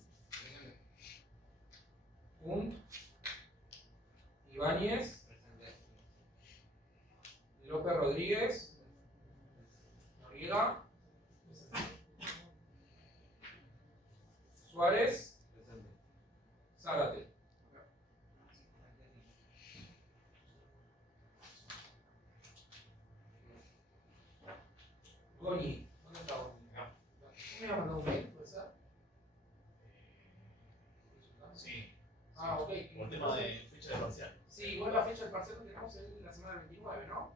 Punt. Ibáñez. López Rodríguez. Noriega. Suárez. Presente. Zárate. Goni. ¿Dónde está Goni? Acá. ¿No me ha mandado un mail? ¿Puede ser? Sí. Ah, ok. Por tema de fecha de parcial. Sí, igual la fecha del parcial que tenemos es la semana del 29, ¿no?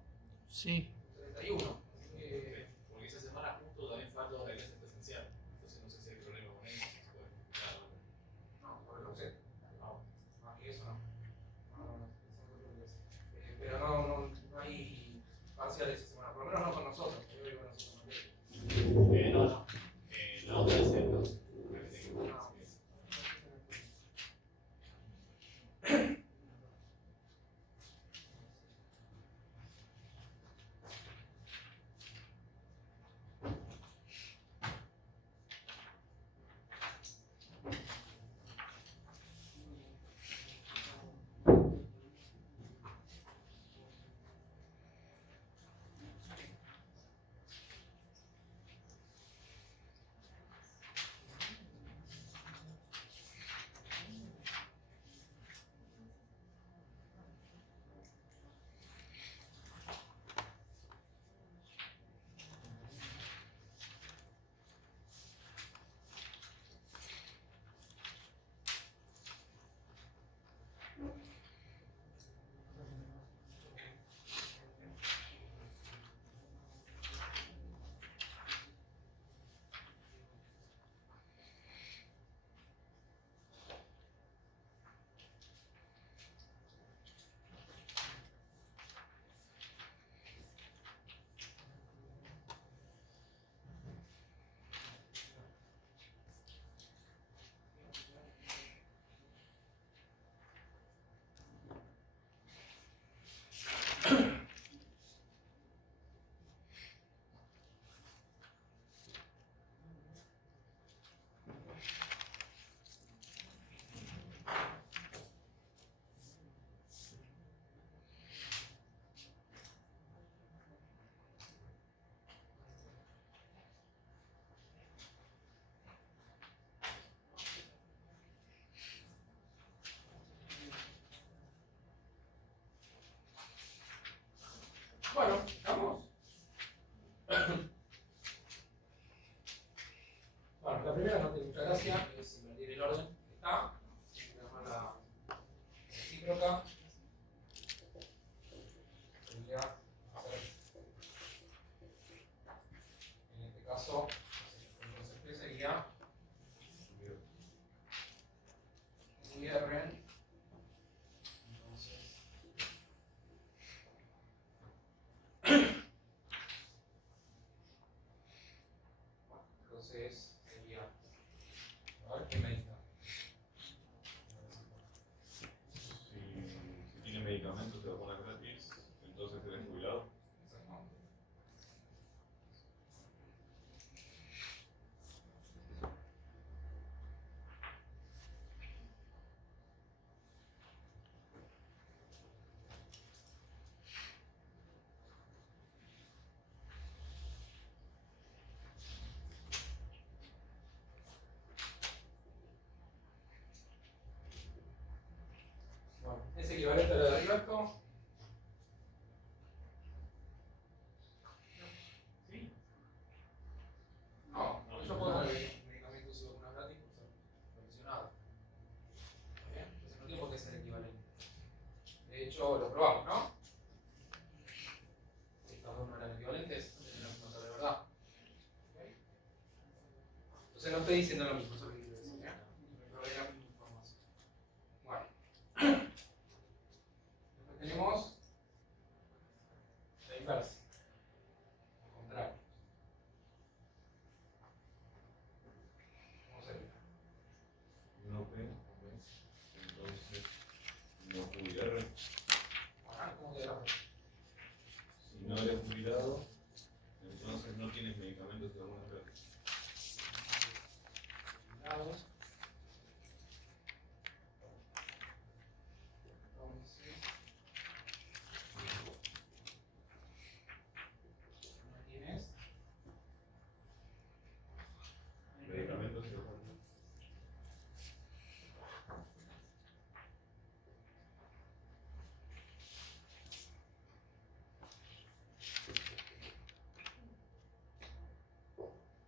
Sí. 31. Así que. Porque esa semana justo también falta de clases presencial. Entonces no sé si hay problema con eso. Si se puede explicar o no. No, por el ausente. Ah, Más que eso no. Pero no hay parciales esa semana, por lo menos no con nosotros. Yo digo con nosotros. no, no. La otra es el 12. La que tengo. Ah, ok. entonces sería. A ver, ¿qué me dice? Si tiene medicamentos y vacunas gratis, entonces eres jubilado. Exacto. Bueno, ¿es equivalente a lo de arriba esto? ¿Sí? No, yo puedo dar medicamentos y vacunas gratis por ser profesional. ¿Está bien? Entonces no tiene por qué ser equivalente. De hecho, lo probamos, ¿no? Estos dos no eran equivalentes, tenemos que notar de verdad. ¿Ok? Entonces no estoy diciendo lo mismo, eso es lo que quiero decir, ¿eh? Me probé la misma información. Bueno. Después tenemos la inversa. Al contrario. ¿Cómo sería? No P, entonces no QIR. Ajá, ¿cómo queda la frase? Si no eres jubilado, entonces no tienes medicamentos y vacunas gratis. Lados. Entonces, no tienes Medicamentos y vacunas.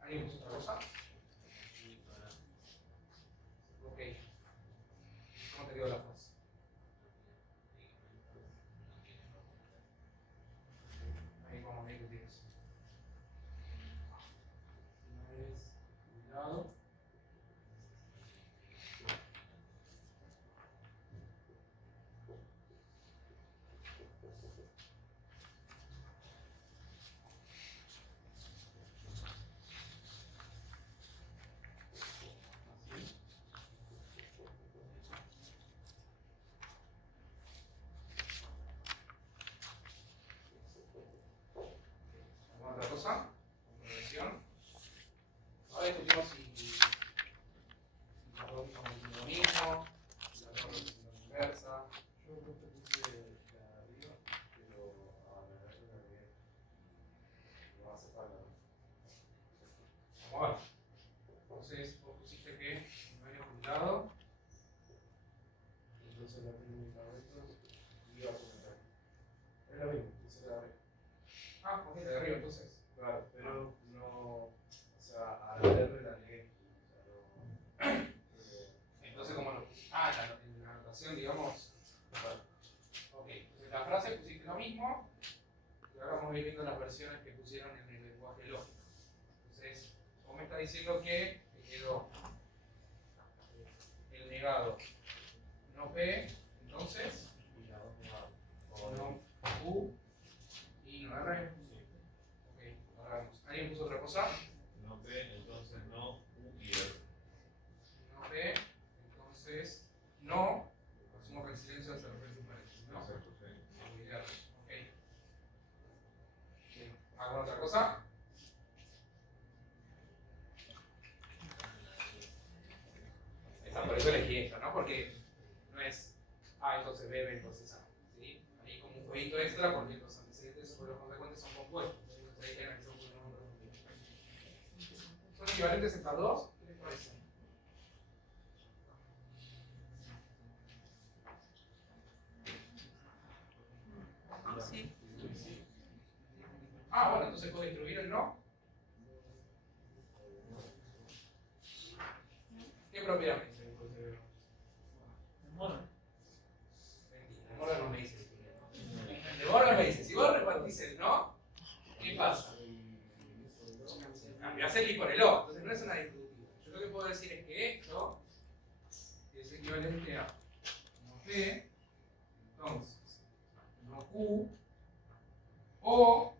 ¿Haríamos otra cosa? Ok. ¿Cómo te quedó la frase? Ahí vamos a ver qué tienes. No eres jubilado. Así. ¿Alguna otra cosa? ¿Comprensión? Ahora discutimos si la pregunta es lo mismo, si la pregunta es la inversa. Yo creo que puse la de arriba, pero a la verdad que no hace falta. Vamos a ver. Entonces, vos pusiste que no eres jubilado. Entonces no tengo medicamentos y iba a comentar. Es lo mismo, puse la de arriba. Ah, ponete de arriba entonces. Claro, pero no, o sea, a la R la negué. O sea, no. Entonces, como lo pusiste. Ah, en la anotación, digamos. Ok, entonces la frase pusiste lo mismo. Y ahora vamos a ir viendo las versiones que pusieron en el lenguaje lógico. Entonces, vos me estás diciendo que te quedó el negado no P, entonces, Y la dos negada. o no U y no R. Ok, ahora vemos. ¿Alguien puso otra cosa? No P, entonces no QIR. No P, entonces no. Asumo que el silencio se refiere a un paréntesis, ¿no? Exacto, sí. Ok. Bien. ¿Alguna otra cosa? Esta, por eso elegí esta, ¿no? Porque no es A, entonces B, B, entonces A. ¿Sí? Hay como un jueguito extra porque los antecedentes sobre los consecuentes son compuestos. Entonces hay que analizar un poco más. ¿Son equivalentes estas dos? ¿Qué les parece? Sí. Ah, bueno, entonces puedo distribuir el no. ¿Qué propiedad me dice? Bueno, Mentira, de Morgan no me dice. De Morgan me dice, si vos repartís el no, ¿qué pasa? Cambiás el i por el o, entonces no es una distributiva. Yo lo que puedo decir es que esto es equivalente a no p, entonces no q, o,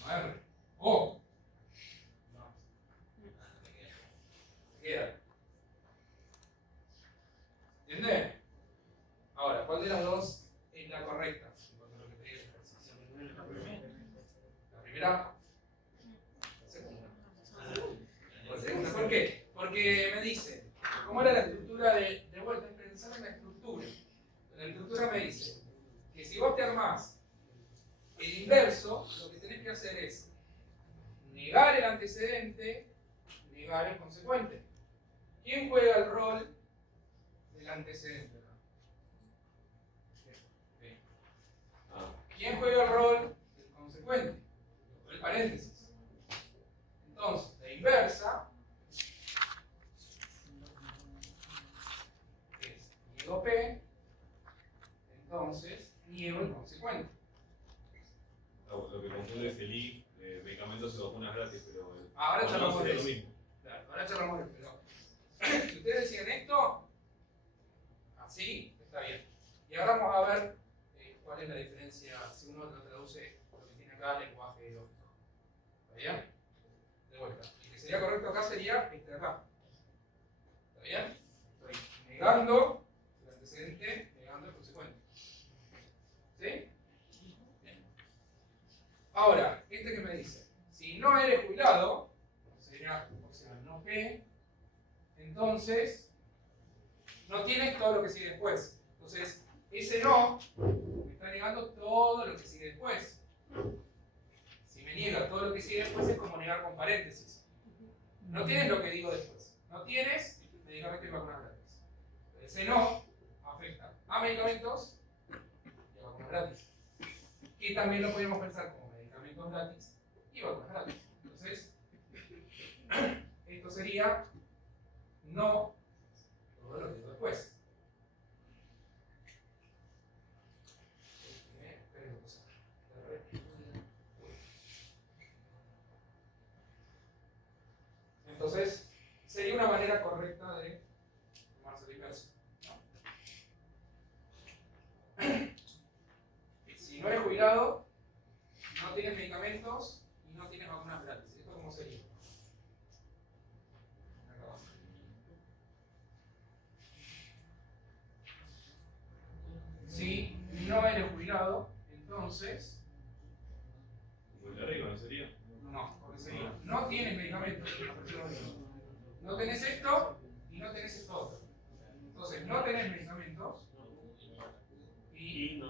no r, o. No. pensar en la estructura. La estructura me dice que si vos te armás el inverso, lo que tenés que hacer es negar el antecedente, negar el consecuente. ¿Quién juega el rol del antecedente acá? ¿Quién juega el rol del consecuente? El paréntesis. Entonces, la inversa es niego P, entonces niego el consecuente. Lo que confunde es el I, medicamentos y vacunas gratis, pero Ahora no, charlamos de sería lo eso. mismo. Claro, ahora charlamos de eso. Pero si ustedes decían esto, así, está bien. Y ahora vamos a ver cuál es la diferencia si uno lo traduce lo que tiene acá al lenguaje lógico. ¿Está bien? De vuelta. El que sería correcto acá sería este de acá. ¿Está bien? Estoy negando el antecedente, negando el consecuente. ¿Sí? Bien. Ahora, este que me dice, si no eres jubilado, sería, o sea, no P, entonces no tienes todo lo que sigue después. Entonces, ese no me está negando todo lo que sigue después. Si me niega todo lo que sigue después es como negar con paréntesis. No tienes lo que digo después. No tienes medicamentos y vacunas gratis. Ese no afecta a medicamentos y a vacunas gratis. Que también lo podemos pensar como medicamentos gratis y vacunas gratis. Entonces, esto sería no todo lo que digo después. Entonces, sería una manera correcta de tomarse el inverso. Si no eres jubilado, no tienes medicamentos y no tienes vacunas gratis. ¿Esto cómo sería? Acá abajo. Si no eres jubilado, entonces Pues de arriba, ¿no sería? no, porque sería no tienes medicamentos, no tenés esto y no tenés esto otro. Entonces no tenés medicamentos y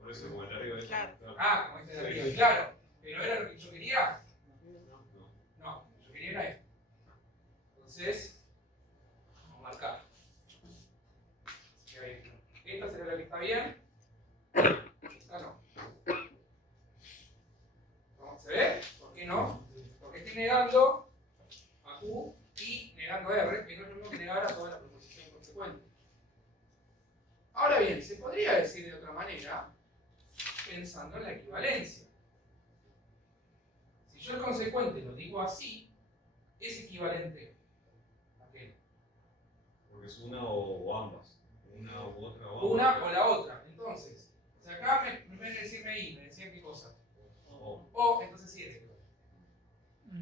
Por eso, como el de arriba es. Claro. como este de arriba, claro, pero era lo que yo quería. No, lo que yo quería era esto. Entonces, vamos a marcar. Así que ahí, esta sería la que está bien, esta no. ¿No? ¿Se ve? ¿Por qué no? Porque estoy negando a Q y negando a R, que no es lo mismo que negar a toda la proposición consecuente. Ahora bien, se podría decir de otra manera, pensando en la equivalencia. Si yo el consecuente lo digo así, es equivalente a qué? Porque es una o ambas. Una u otra o ambas. Una o la otra. Entonces, si acá en vez de decirme I, me decían qué cosa. O, entonces sí es equivalente.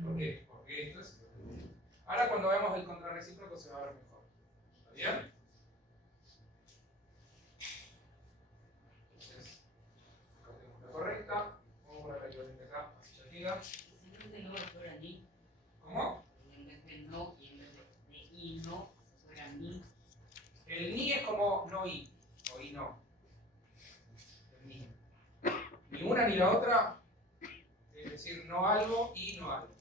¿Por qué? Porque esto es equivalente. Ahora cuando veamos el contrarrecíproco se va a ver mejor. ¿Está bien? Entonces, acá tenemos la correcta. Vamos a poner la equivalente acá, así ya queda. En vez de no fuera ni, ¿Cómo? en vez de no y en vez de y no fuera ni. El ni es como no i, o i no. El ni. Ni una ni la otra, es decir, no algo y no algo.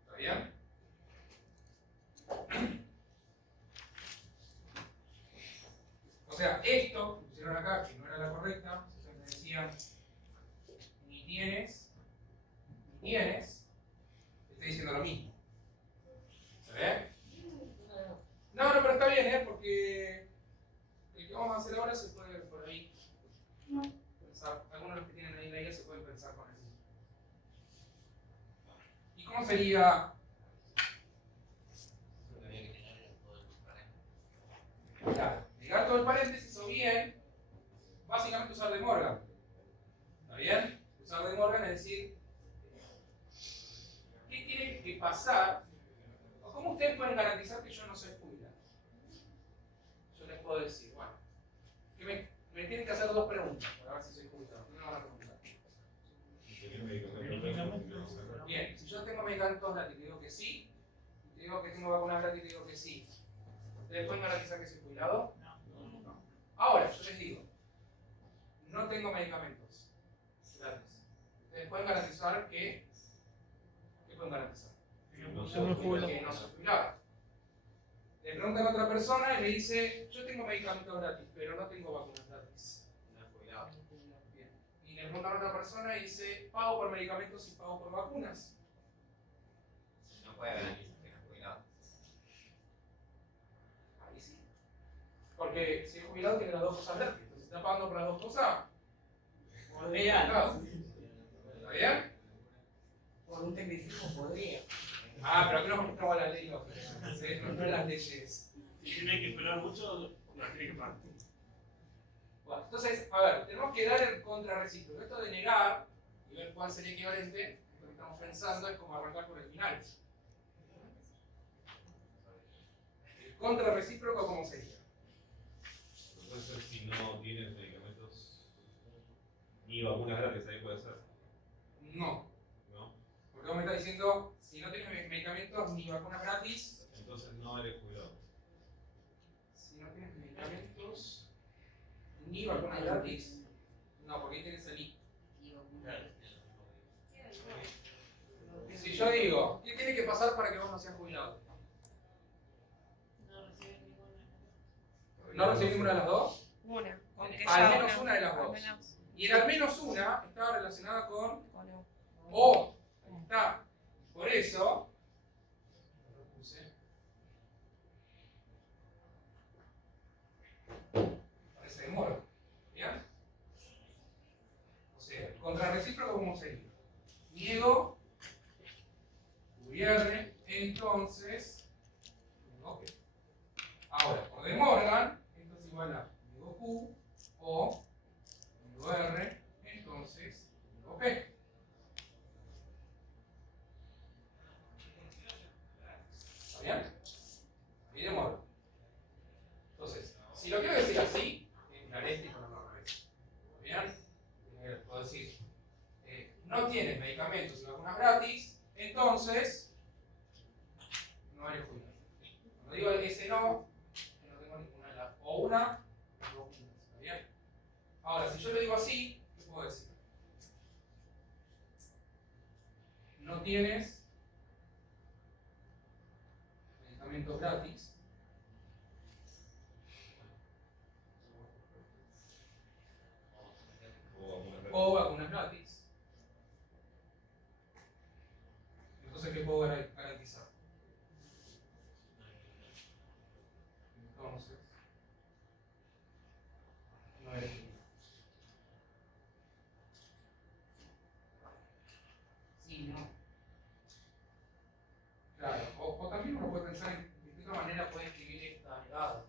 ¿Está bien? O sea, esto que pusieron acá, que no era la correcta, ustedes me decían ni tienes, estoy diciendo lo mismo. ¿Se ve? No, pero está bien, porque el que vamos a hacer ahora se puede ver por ahí pensar. Algunos de los que tienen ahí la guía se pueden pensar con eso. ¿Y cómo sería? Claro, negar todo el paréntesis o bien, básicamente usar de Morgan. ¿Está bien? Usar de Morgan es decir, ¿qué tiene que pasar? ¿O cómo ustedes pueden garantizar que yo no soy jubilado? Yo les puedo decir, bueno, que me tienen que hacer dos preguntas para ver si soy jubilado. ¿Qué me van a preguntar? Bien, si yo tengo medicamentos gratis, te digo que sí. Y te digo que tengo vacunas gratis, te digo que sí. ¿Ustedes pueden garantizar que soy jubilado? No. Ahora, yo les digo, no tengo medicamentos gratis. ¿Ustedes pueden garantizar que... ¿Qué pueden garantizar? No Que no soy jubilado. Le preguntan a otra persona y le dice, yo tengo medicamentos gratis, pero no tengo vacunas gratis. No es jubilado. Bien. Y le preguntan a otra persona y dice, pago por medicamentos y pago por vacunas. No puede garantizar que no es jubilado. Ahí sí. Porque si es jubilado tiene las dos cosas gratis. Entonces si está pagando por las dos cosas. Podría. ¿Está bien? Por un tecnicismo podría. Ah, pero aquí nos mostraba la ley, no las leyes. Si tiene que esperar mucho, la tiene que pagar. Bueno, entonces, a ver, tenemos que dar el contrarrecíproco. Esto de negar y ver cuál sería equivalente, lo que estamos pensando es como arrancar por el final. El contrarrecíproco, ¿cómo sería? Entonces, si no tienes medicamentos ni vacunas gratis, ahí puede ser, No. ¿no? Porque vos me estás diciendo, si no tienes medicamentos ni vacunas gratis, Entonces no eres jubilado. si no tienes medicamentos ni vacunas gratis, no, porque ahí tienes el I. Si yo digo, ¿qué tiene que pasar para que vos no seas jubilado? No recibe ninguna. ¿No recibís ninguna de las dos? Una. Con que Al ya menos una de las al dos. menos Y el al menos una estaba relacionada con con un- O. Ahí está. Por eso, lo puse. Parece de moro. ¿Bien? O sea, contrarrecíproco, ¿cómo sería? Niego, Uriarre, entonces, niego P. Ahora, por De Morgan, esto es igual a niego Q o niego R, entonces niego P. ¿Está bien? Y De Morgan. Entonces, si lo quiero decir así, es dialéctico, no lo revés. ¿Está bien? Puedo decir, no tienes medicamentos y vacunas gratis, entonces no eres jubilado. Cuando digo ese no, que no tengo ninguna de las, o una o dos juntas. ¿Está bien? Ahora, si yo lo digo así, ¿qué puedo decir? No tienes medicamentos gratis. O vacunas gratis. Entonces, ¿qué puedo garantizar? Entonces, no eres jubilado. Sí, no. Claro, o también uno puede pensar en de qué otra manera puede escribir esta negada.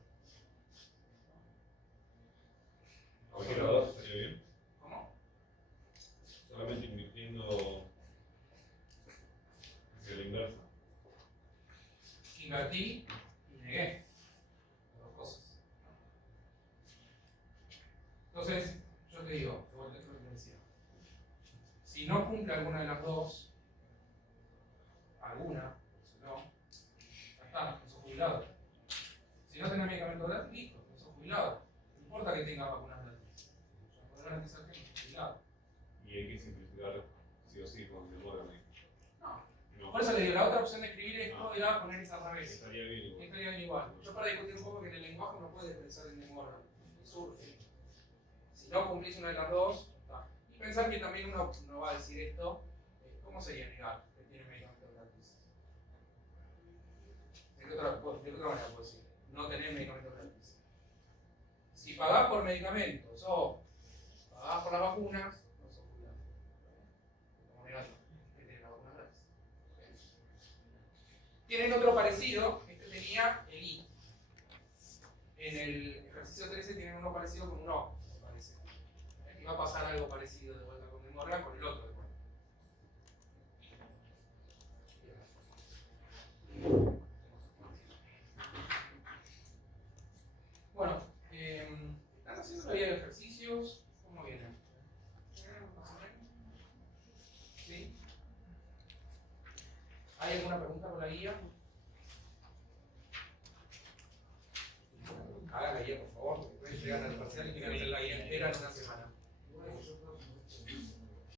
Cualquiera de los dos estaría bien. ¿Cómo? Solamente invirtiendo hacia la inversa. Invertí y negué. Las dos cosas. Entonces, yo te digo, de vuelta a lo que decía. Si no cumple alguna de las dos, alguna, si no, ya está, no sos jubilado. Si no tenés medicamento gratis, listo, no sos jubilado. No importa que tengas vacunas gratis. Ya podrás garantizar que no sos jubilado. Y hay que simplificar sí o sí con el orden. No. No. Por eso le digo, la otra opción de escribir esto era poner esa al revés. Estaría bien igual. Estaría bien igual. Yo para discutir un poco que en el lenguaje uno puede pensar en demora. Surge. Si no cumplís una de las dos, está. Y pensar que también uno no va a decir esto, ¿cómo sería negar que tiene medicamentos gratis? ¿De qué otra manera puedo decir? No tener medicamentos gratis. Si pagás por medicamentos o pagás por las vacunas, no sos jubilado. Como negar que tenés las vacunas gratis. Tienen otro parecido, este tenía el I. En el ejercicio 13 tienen uno parecido con un O, me parece. Y va a pasar algo parecido de vuelta con De Morgan con el otro de vuelta. Bueno, ¿están haciendo todavía ejercicios? ¿Cómo vienen? ¿Más o menos? ¿Sí? ¿Hay alguna pregunta por la guía?